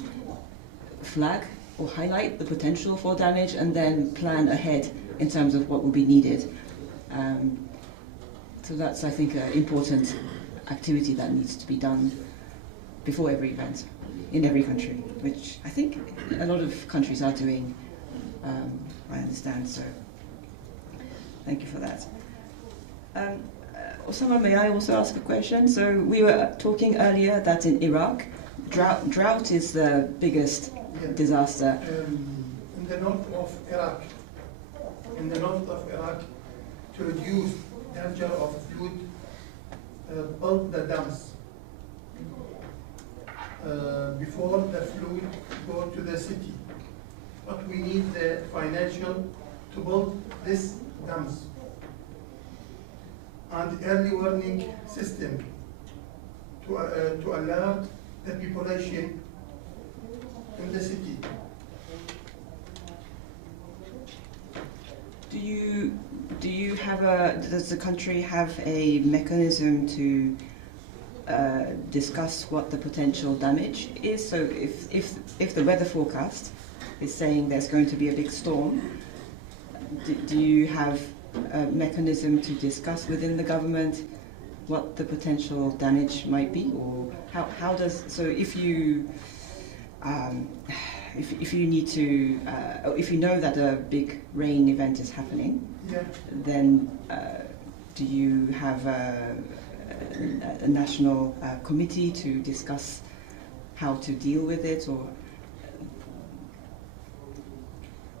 flag or highlight the potential for damage and then plan ahead in terms of what will be needed. So that's, I think, an important activity that needs to be done before every event in every country, which I think a lot of countries are doing, I understand, so thank you for that. Osama, may I also ask a question? So we were talking earlier that in Iraq, drought is the biggest disaster. In the north of Iraq, to reduce danger of flood, build the dams before the flood go to the city. But we need the financial to build these dams and early warning system to alert the population in the city. Do you have does the country have a mechanism to discuss what the potential damage is? So if the weather forecast is saying there's going to be a big storm, do you have a mechanism to discuss within the government what the potential damage might be, or how does, so if you need to, if you know that a big rain event is happening, Yeah. then do you have a national committee to discuss how to deal with it, or?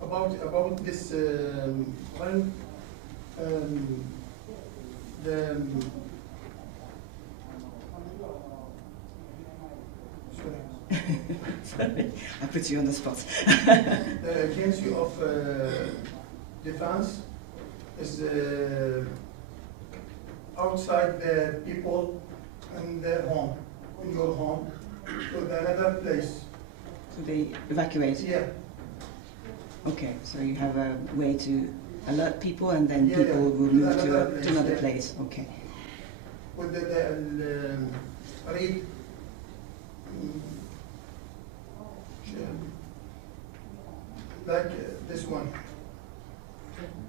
About this, Sorry, I put you on the spot. the Agency of Defense is outside the people in their home, in your home, to another place. So they evacuate? Yeah. Okay, so you have a way to alert people and then Yeah, people yeah. will move Another to another place, yeah. place. Okay. With the read, like this one.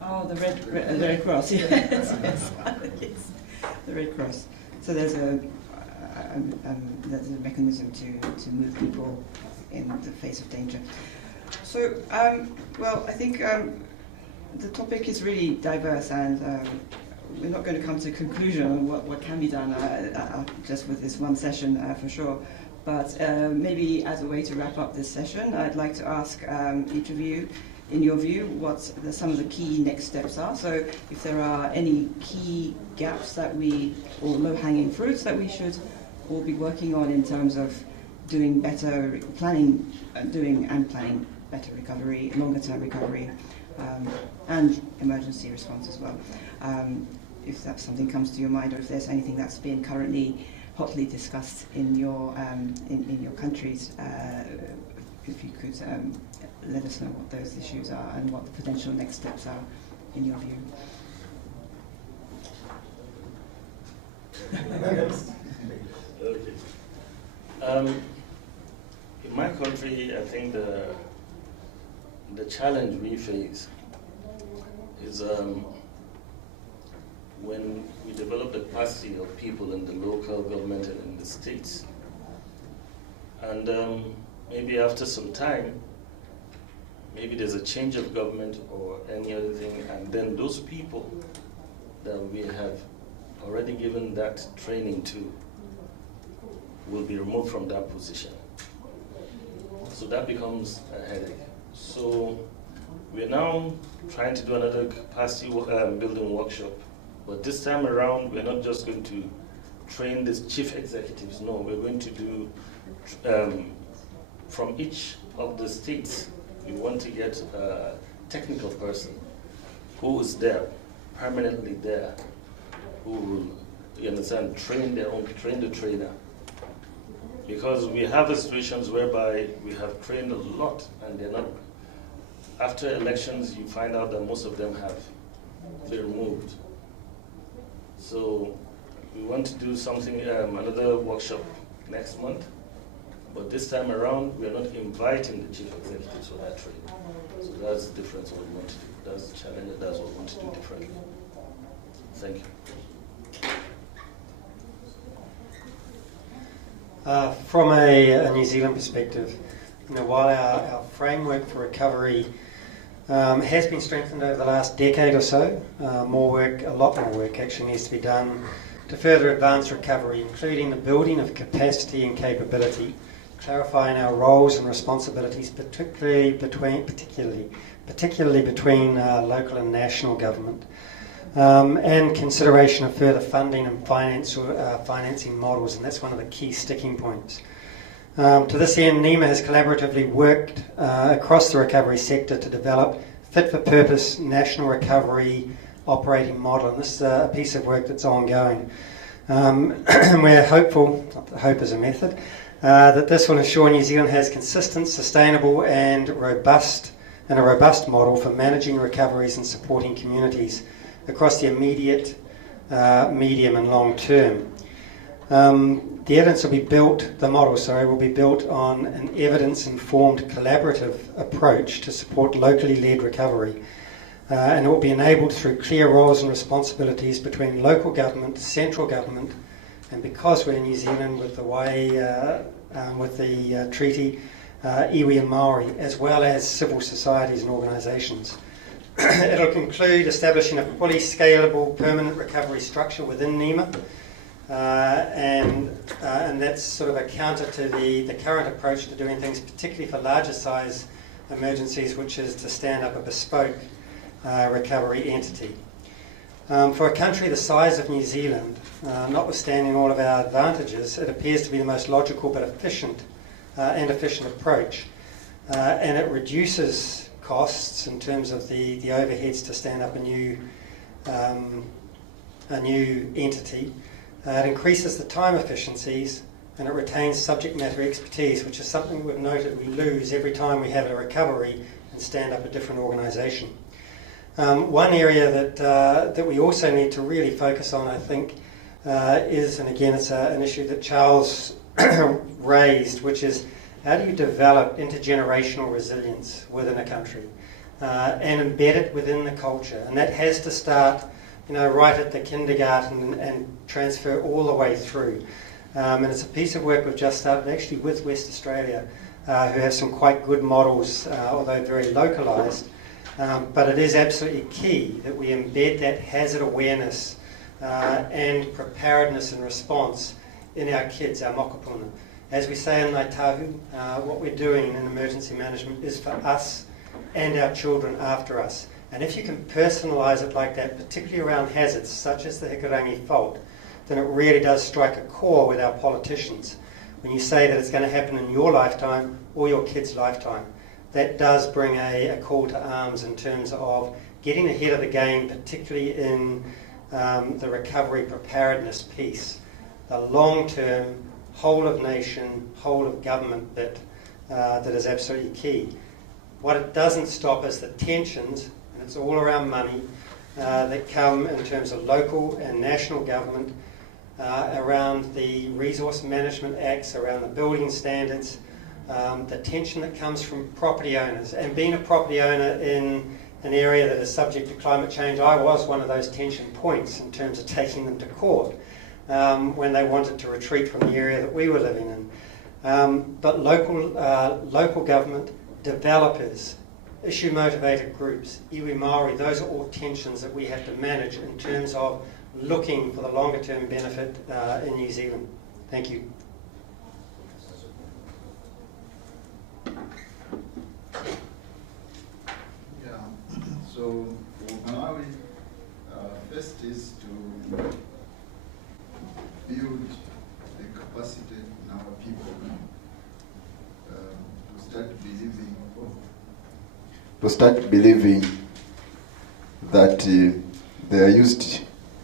Oh, the Red Cross, yes, yes, yes, the Red Cross. So there's a mechanism to move people in the face of danger. So, well, I think the topic is really diverse, and we're not going to come to a conclusion on what can be done just with this one session for sure. But maybe as a way to wrap up this session, I'd like to ask each of you, in your view, what some of the key next steps are. So if there are any key gaps or low-hanging fruits that we should all be working on in terms of doing better planning better recovery, longer-term recovery, and emergency response as well. If that something comes to your mind, or if there's anything that's been currently hotly discussed in your countries, if you could let us know what those issues are and what the potential next steps are in your view. Okay. In my country, I think the challenge we face is when we develop the capacity of people in the local government and in the states. And maybe after some time, maybe there's a change of government or any other thing, and then those people that we have already given that training to will be removed from that position. So that becomes a headache. So we're now trying to do another capacity building workshop, but this time around we're not just going to train the chief executives, no, we're going to do from each of the states, we want to get a technical person who is there, permanently there, who will, you understand, train the trainer. Because we have situations whereby we have trained a lot and they're not, after elections you find out that most of them have been removed. So we want to do something, another workshop next month, but this time around we're not inviting the chief executives for that training. So that's the difference what we want to do. That's the challenge, and that's what we want to do differently. Thank you. From a New Zealand perspective, while our framework for recovery has been strengthened over the last decade or so, a lot more work actually needs to be done to further advance recovery, including the building of capacity and capability, clarifying our roles and responsibilities, particularly between local and national government. And consideration of further funding and financing models, and that's one of the key sticking points. To this end, NEMA has collaboratively worked across the recovery sector to develop fit-for-purpose national recovery operating model, and this is a piece of work that's ongoing. And we're hopeful, hope is a method, that this will ensure New Zealand has consistent, sustainable and a robust model for managing recoveries and supporting communities across the immediate, medium and long term. The evidence will be built, the model, will be built on an evidence-informed collaborative approach to support locally led recovery. And it will be enabled through clear roles and responsibilities between local government, central government, and because we're in New Zealand with the way, with the treaty, iwi and Maori, as well as civil societies and organisations. It'll conclude establishing a fully scalable permanent recovery structure within NEMA, and that's sort of a counter to the current approach to doing things, particularly for larger size emergencies, which is to stand up a bespoke recovery entity. For a country the size of New Zealand, notwithstanding all of our advantages, it appears to be the most logical but efficient approach, and it reduces costs in terms of the overheads to stand up a new a new entity, it increases the time efficiencies and it retains subject matter expertise, which is something we've noted we lose every time we have a recovery and stand up a different organisation. One area that we also need to really focus on, I think, is, and again it's an issue that Charles raised, which is how do you develop intergenerational resilience within a country and embed it within the culture? And that has to start, right at the kindergarten and transfer all the way through. And it's a piece of work we've just started actually with West Australia, who have some quite good models, although very localised. But it is absolutely key that we embed that hazard awareness and preparedness and response in our kids, our mokopuna. As we say in Naitahu, what we're doing in emergency management is for us and our children after us. And if you can personalise it like that, particularly around hazards such as the Hikurangi fault, then it really does strike a chord with our politicians. When you say that it's going to happen in your lifetime or your kid's lifetime, that does bring a call to arms in terms of getting ahead of the game, particularly in the recovery preparedness piece. The long-term, whole-of-nation, whole-of-government bit that is absolutely key. What it doesn't stop is the tensions, and it's all around money, that come in terms of local and national government, around the resource management acts, around the building standards, the tension that comes from property owners. And being a property owner in an area that is subject to climate change, I was one of those tension points in terms of taking them to court when they wanted to retreat from the area that we were living in. But local government, developers, issue-motivated groups, iwi Māori, those are all tensions that we have to manage in terms of looking for the longer-term benefit in New Zealand. Thank you. Yeah, so for Malawi, first is to build the capacity in our people to start believing that they are used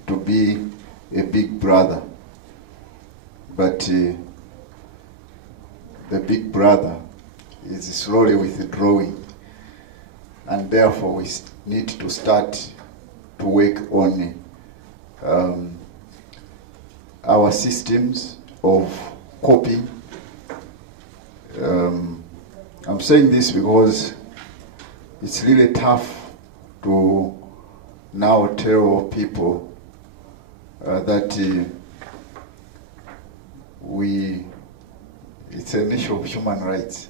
to be a big brother, but the big brother is slowly withdrawing, and therefore we need to start to work on our systems of coping. I'm saying this because it's really tough to now tell people that it's an issue of human rights.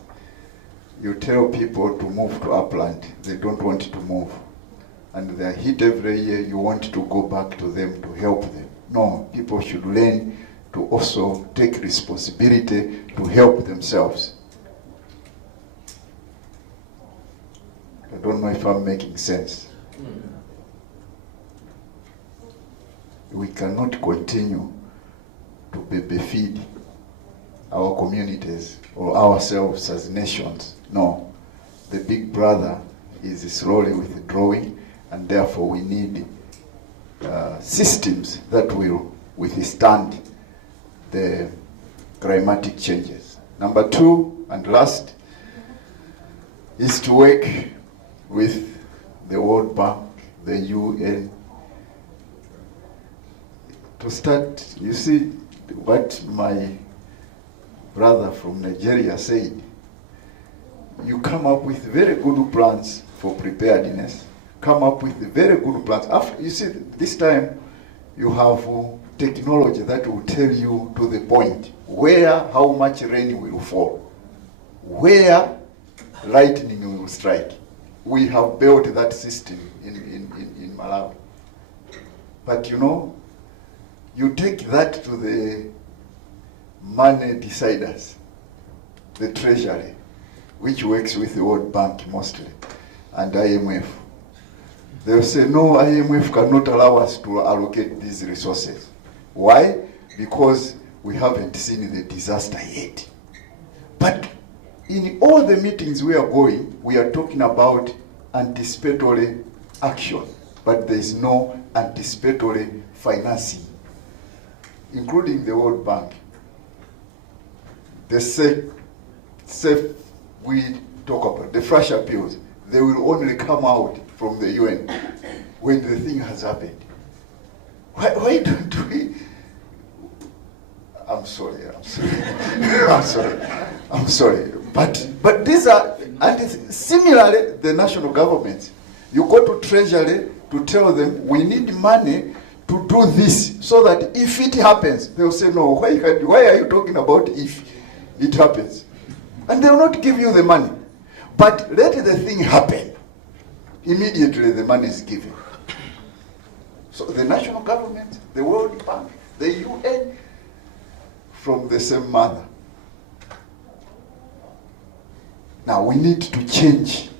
You tell people to move to upland, they don't want to move. And they're hit every year, you want to go back to them to help them. No, people should learn to also take responsibility to help themselves. I don't know if I'm making sense. We cannot continue to baby feed our communities or ourselves as nations. No, the big brother is slowly withdrawing, and therefore we need systems that will withstand the climatic changes. Number two and last is to work with the World Bank, the UN, to start. You see what my brother from Nigeria said. You come up with very good plans for preparedness, come up with very good plans. After, you see, this time you have technology that will tell you to the point where, how much rain will fall, where lightning will strike. We have built that system in Malawi. But you know, you take that to the money deciders, the Treasury, which works with the World Bank mostly, and IMF. They'll say, no, IMF cannot allow us to allocate these resources. Why? Because we haven't seen the disaster yet. But in all the meetings we are going, we are talking about anticipatory action. but there is no anticipatory financing, including the World Bank. The safe we talk about, the fresh appeals, they will only come out from the UN when the thing has happened. Why don't we? I'm sorry. I'm sorry. But these are, and similarly, the national governments. You go to Treasury to tell them we need money to do this, so that if it happens, they'll say no. Why are you talking about if it happens? And they'll not give you the money. But let the thing happen. Immediately the money is given. So the national government, the World Bank, the UN, from the same mother. Now we need to change.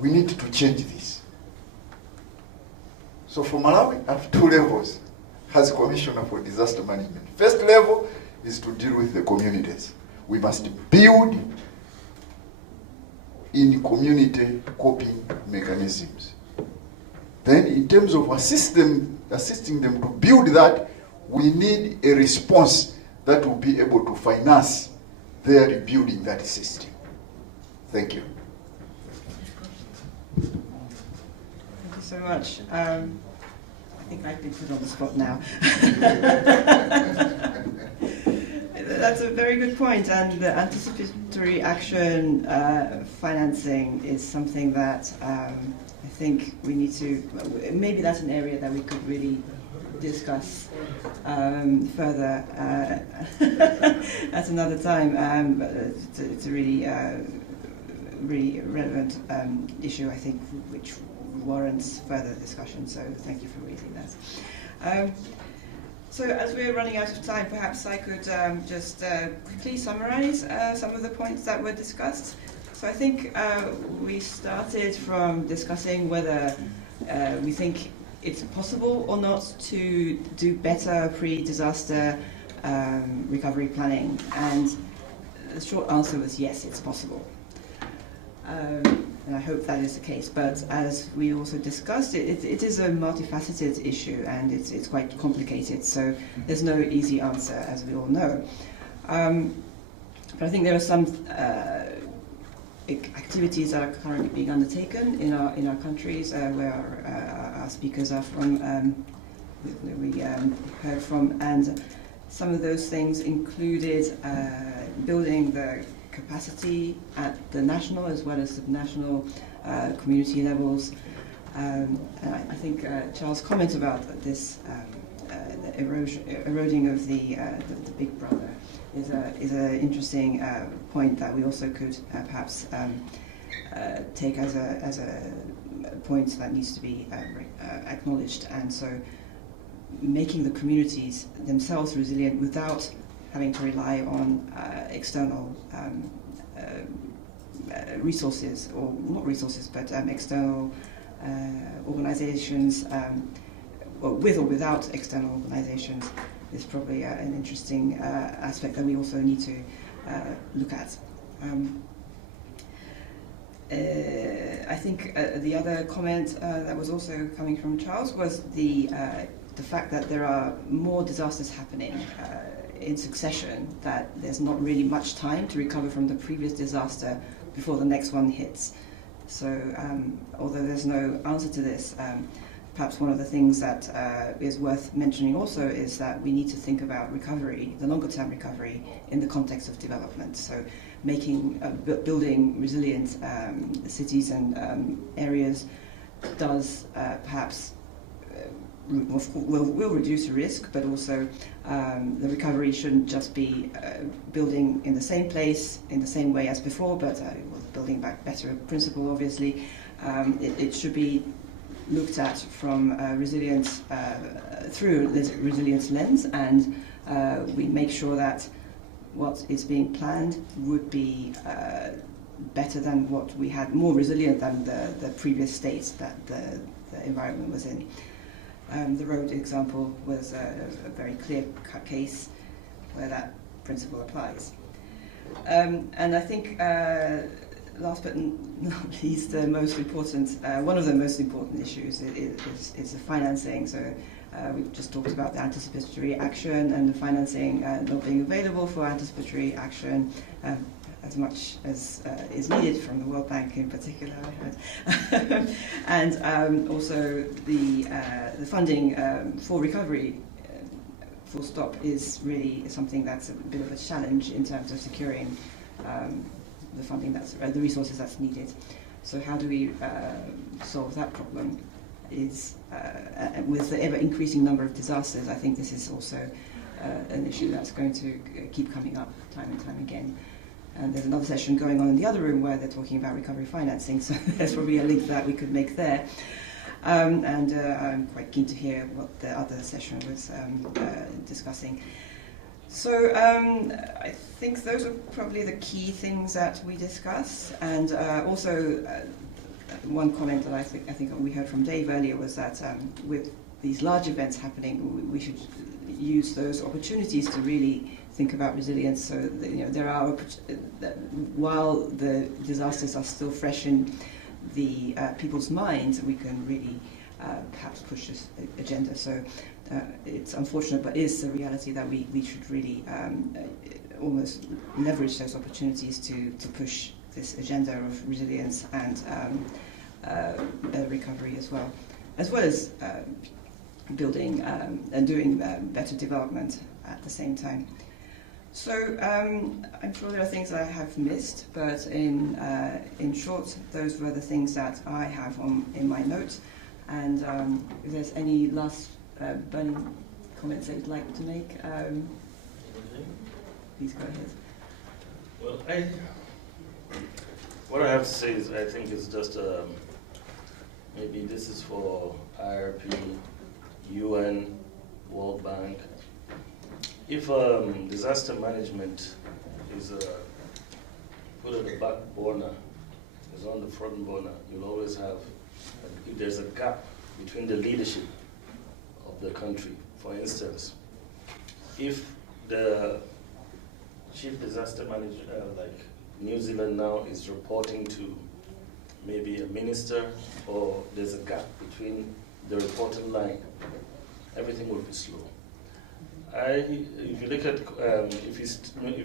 We need to change this. So for Malawi, I have 2 levels as Commissioner for Disaster Management. First level is to deal with the communities. We must build in community coping mechanisms. Then in terms of assisting them to build that, we need a response that will be able to finance their rebuilding that system. Thank you. Thank you so much. I think I've been put on the spot now. That's a very good point, and the anticipatory action financing is something that I think we need to, maybe that's an area that we could really discuss further at another time. It's a really relevant issue, I think, which warrants further discussion, so thank you for raising that. So as we're running out of time, perhaps I could just quickly summarize some of the points that were discussed. So I think we started from discussing whether we think it's possible or not to do better pre-disaster recovery planning, and the short answer was yes, it's possible. And I hope that is the case. But as we also discussed, it is a multifaceted issue, and it's quite complicated. So there's no easy answer, as we all know. But I think there are some activities that are currently being undertaken in our countries where our speakers are from. We heard from, and some of those things included building the capacity at the national as well as subnational community levels. And I think Charles' comment about this the eroding of the big brother is an interesting point that we also could perhaps take as a point that needs to be acknowledged. And so making the communities themselves resilient without having to rely on external resources, or not resources, but external organizations, with or without external organizations, is probably an interesting aspect that we also need to look at. I think the other comment that was also coming from Charles was the fact that there are more disasters happening in succession, that there's not really much time to recover from the previous disaster before the next one hits. So although there's no answer to this, perhaps one of the things that is worth mentioning also is that we need to think about recovery, the longer term recovery, in the context of development. So making, building resilient cities and areas does perhaps will reduce the risk, but also the recovery shouldn't just be building in the same place, in the same way as before, but building back better principle, obviously. It should be looked at from resilience, through the resilience lens, and we make sure that what is being planned would be better than what we had, more resilient than the previous state that the environment was in. The road example was a very clear-cut case where that principle applies. And I think last but not least, the most important, one of the most important issues is the financing. So we've just talked about the anticipatory action and the financing not being available for anticipatory action as much as is needed from the World Bank in particular, I heard. And also the funding for recovery, full stop, is really something that's a bit of a challenge in terms of securing the funding the resources that's needed. So how do we solve that problem? Is with the ever increasing number of disasters, I think this is also an issue that's going to keep coming up time and time again. And there's another session going on in the other room where they're talking about recovery financing, so there's probably a link that we could make there. And I'm quite keen to hear what the other session was discussing. So I think those are probably the key things that we discussed. And also one comment that I think we heard from Dave earlier was that with these large events happening, we should use those opportunities to really think about resilience. So that, there are while the disasters are still fresh in the people's minds, we can really perhaps push this agenda. So it's unfortunate, but it is the reality that we should really almost leverage those opportunities to push this agenda of resilience and recovery as well as building and doing better development at the same time. So I'm sure there are things that I have missed, but in short, those were the things that I have in my notes. And if there's any last burning comments that you'd like to make, please go ahead. Well, what I have to say is I think it's just maybe this is for IRP, UN, World Bank. If disaster management is put on the back burner, is on the front burner, you'll always have, if there's a gap between the leadership of the country, for instance, if the chief disaster manager, like New Zealand now, is reporting to maybe a minister, or there's a gap between the reporting line, everything will be slow. If you look at, if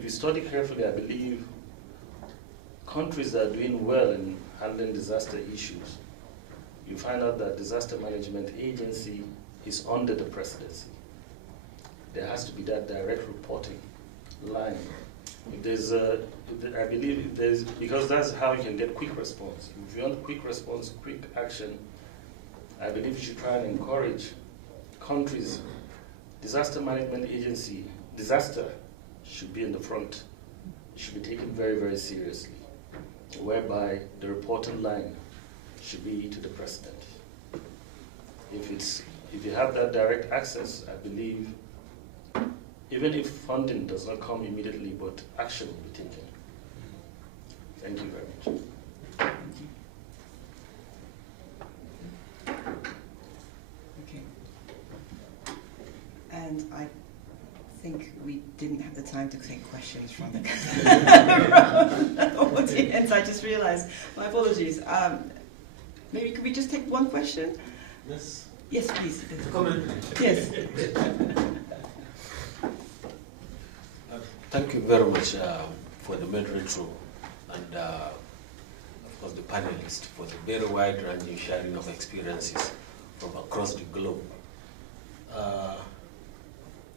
you study carefully, I believe countries that are doing well in handling disaster issues, you find out that disaster management agency is under the presidency. There has to be that direct reporting line. If there's I believe if there's, because that's how you can get quick response. If you want quick response, quick action, I believe you should try and encourage countries. Disaster management agency, disaster should be in the front. It should be taken very, very seriously, whereby the reporting line should be to the president. If you have that direct access, I believe, even if funding does not come immediately, but action will be taken. Thank you very much. Okay. And I think we didn't have the time to take questions from the audience. I just realized. My apologies. Maybe could we just take one question? Yes. Yes, please. Comment. Yes. Thank you very much for the moderator and of course the panelists for the very wide-ranging sharing of experiences from across the globe.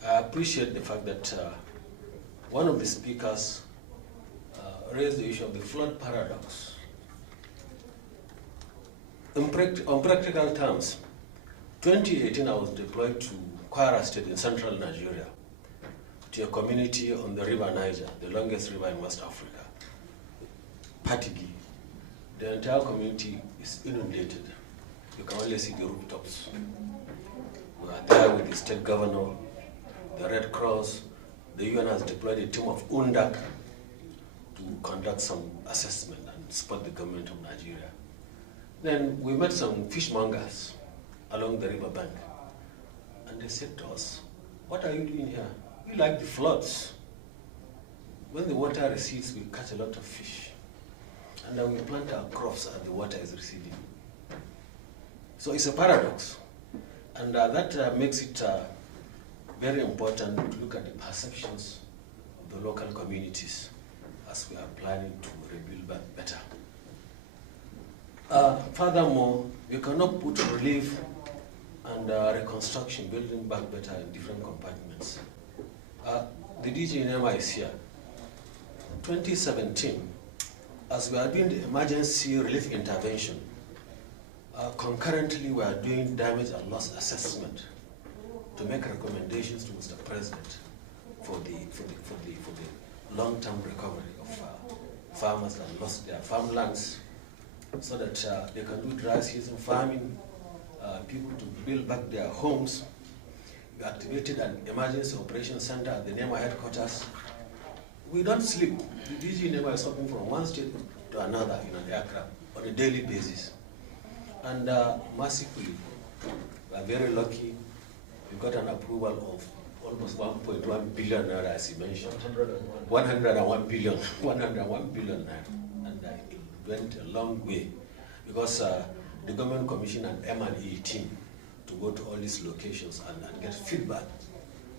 I appreciate the fact that one of the speakers raised the issue of the flood paradox. On practical terms, 2018 I was deployed to Kwara State in central Nigeria, to a community on the river Niger, the longest river in West Africa, Patigi. The entire community is inundated. You can only see the rooftops. We are there with the state governor, the Red Cross. The UN has deployed a team of UNDAC to conduct some assessment and support the government of Nigeria. Then we met some fishmongers along the river bank, and they said to us, "What are you doing here? We like the floods. When the water recedes, we catch a lot of fish. and we plant our crops and the water is receding. So it's a paradox, and that makes it very important to look at the perceptions of the local communities as we are planning to rebuild back better. Furthermore, we cannot put relief and reconstruction, building back better in different compartments. The DoDMA is here. 2017, as we are doing the emergency relief intervention, concurrently we are doing damage and loss assessment to make recommendations to Mr. President for the long-term recovery of farmers that lost their farmlands, so that they can do dry season farming, people to build back their homes. We activated an emergency operations center at the DoDMA headquarters. We don't sleep. The DoDMA is hopping from one state to another in an aircraft on a daily basis. And mercifully, we are very lucky. We got an approval of almost 1.1 billion naira, as you mentioned. 101 billion. 101 billion naira. And it went a long way, because the government commissioned an M&E team to go to all these locations and get feedback.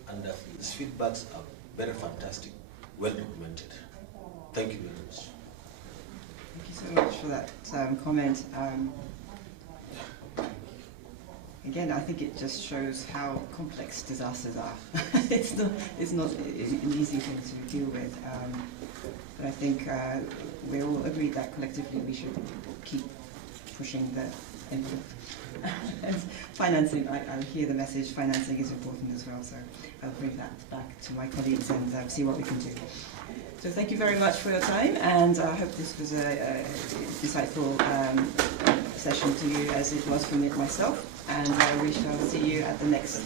And these feedbacks are very fantastic, well documented. Thank you very much. Thank you so much for that comment. Again, I think it just shows how complex disasters are. it's not an easy thing to deal with. But I think we all agreed that collectively we should keep pushing the envelope. And financing, I hear the message, financing is important as well, so I'll bring that back to my colleagues and see what we can do. So thank you very much for your time, and I hope this was a insightful session to you as it was for me myself, and we shall see you at the next.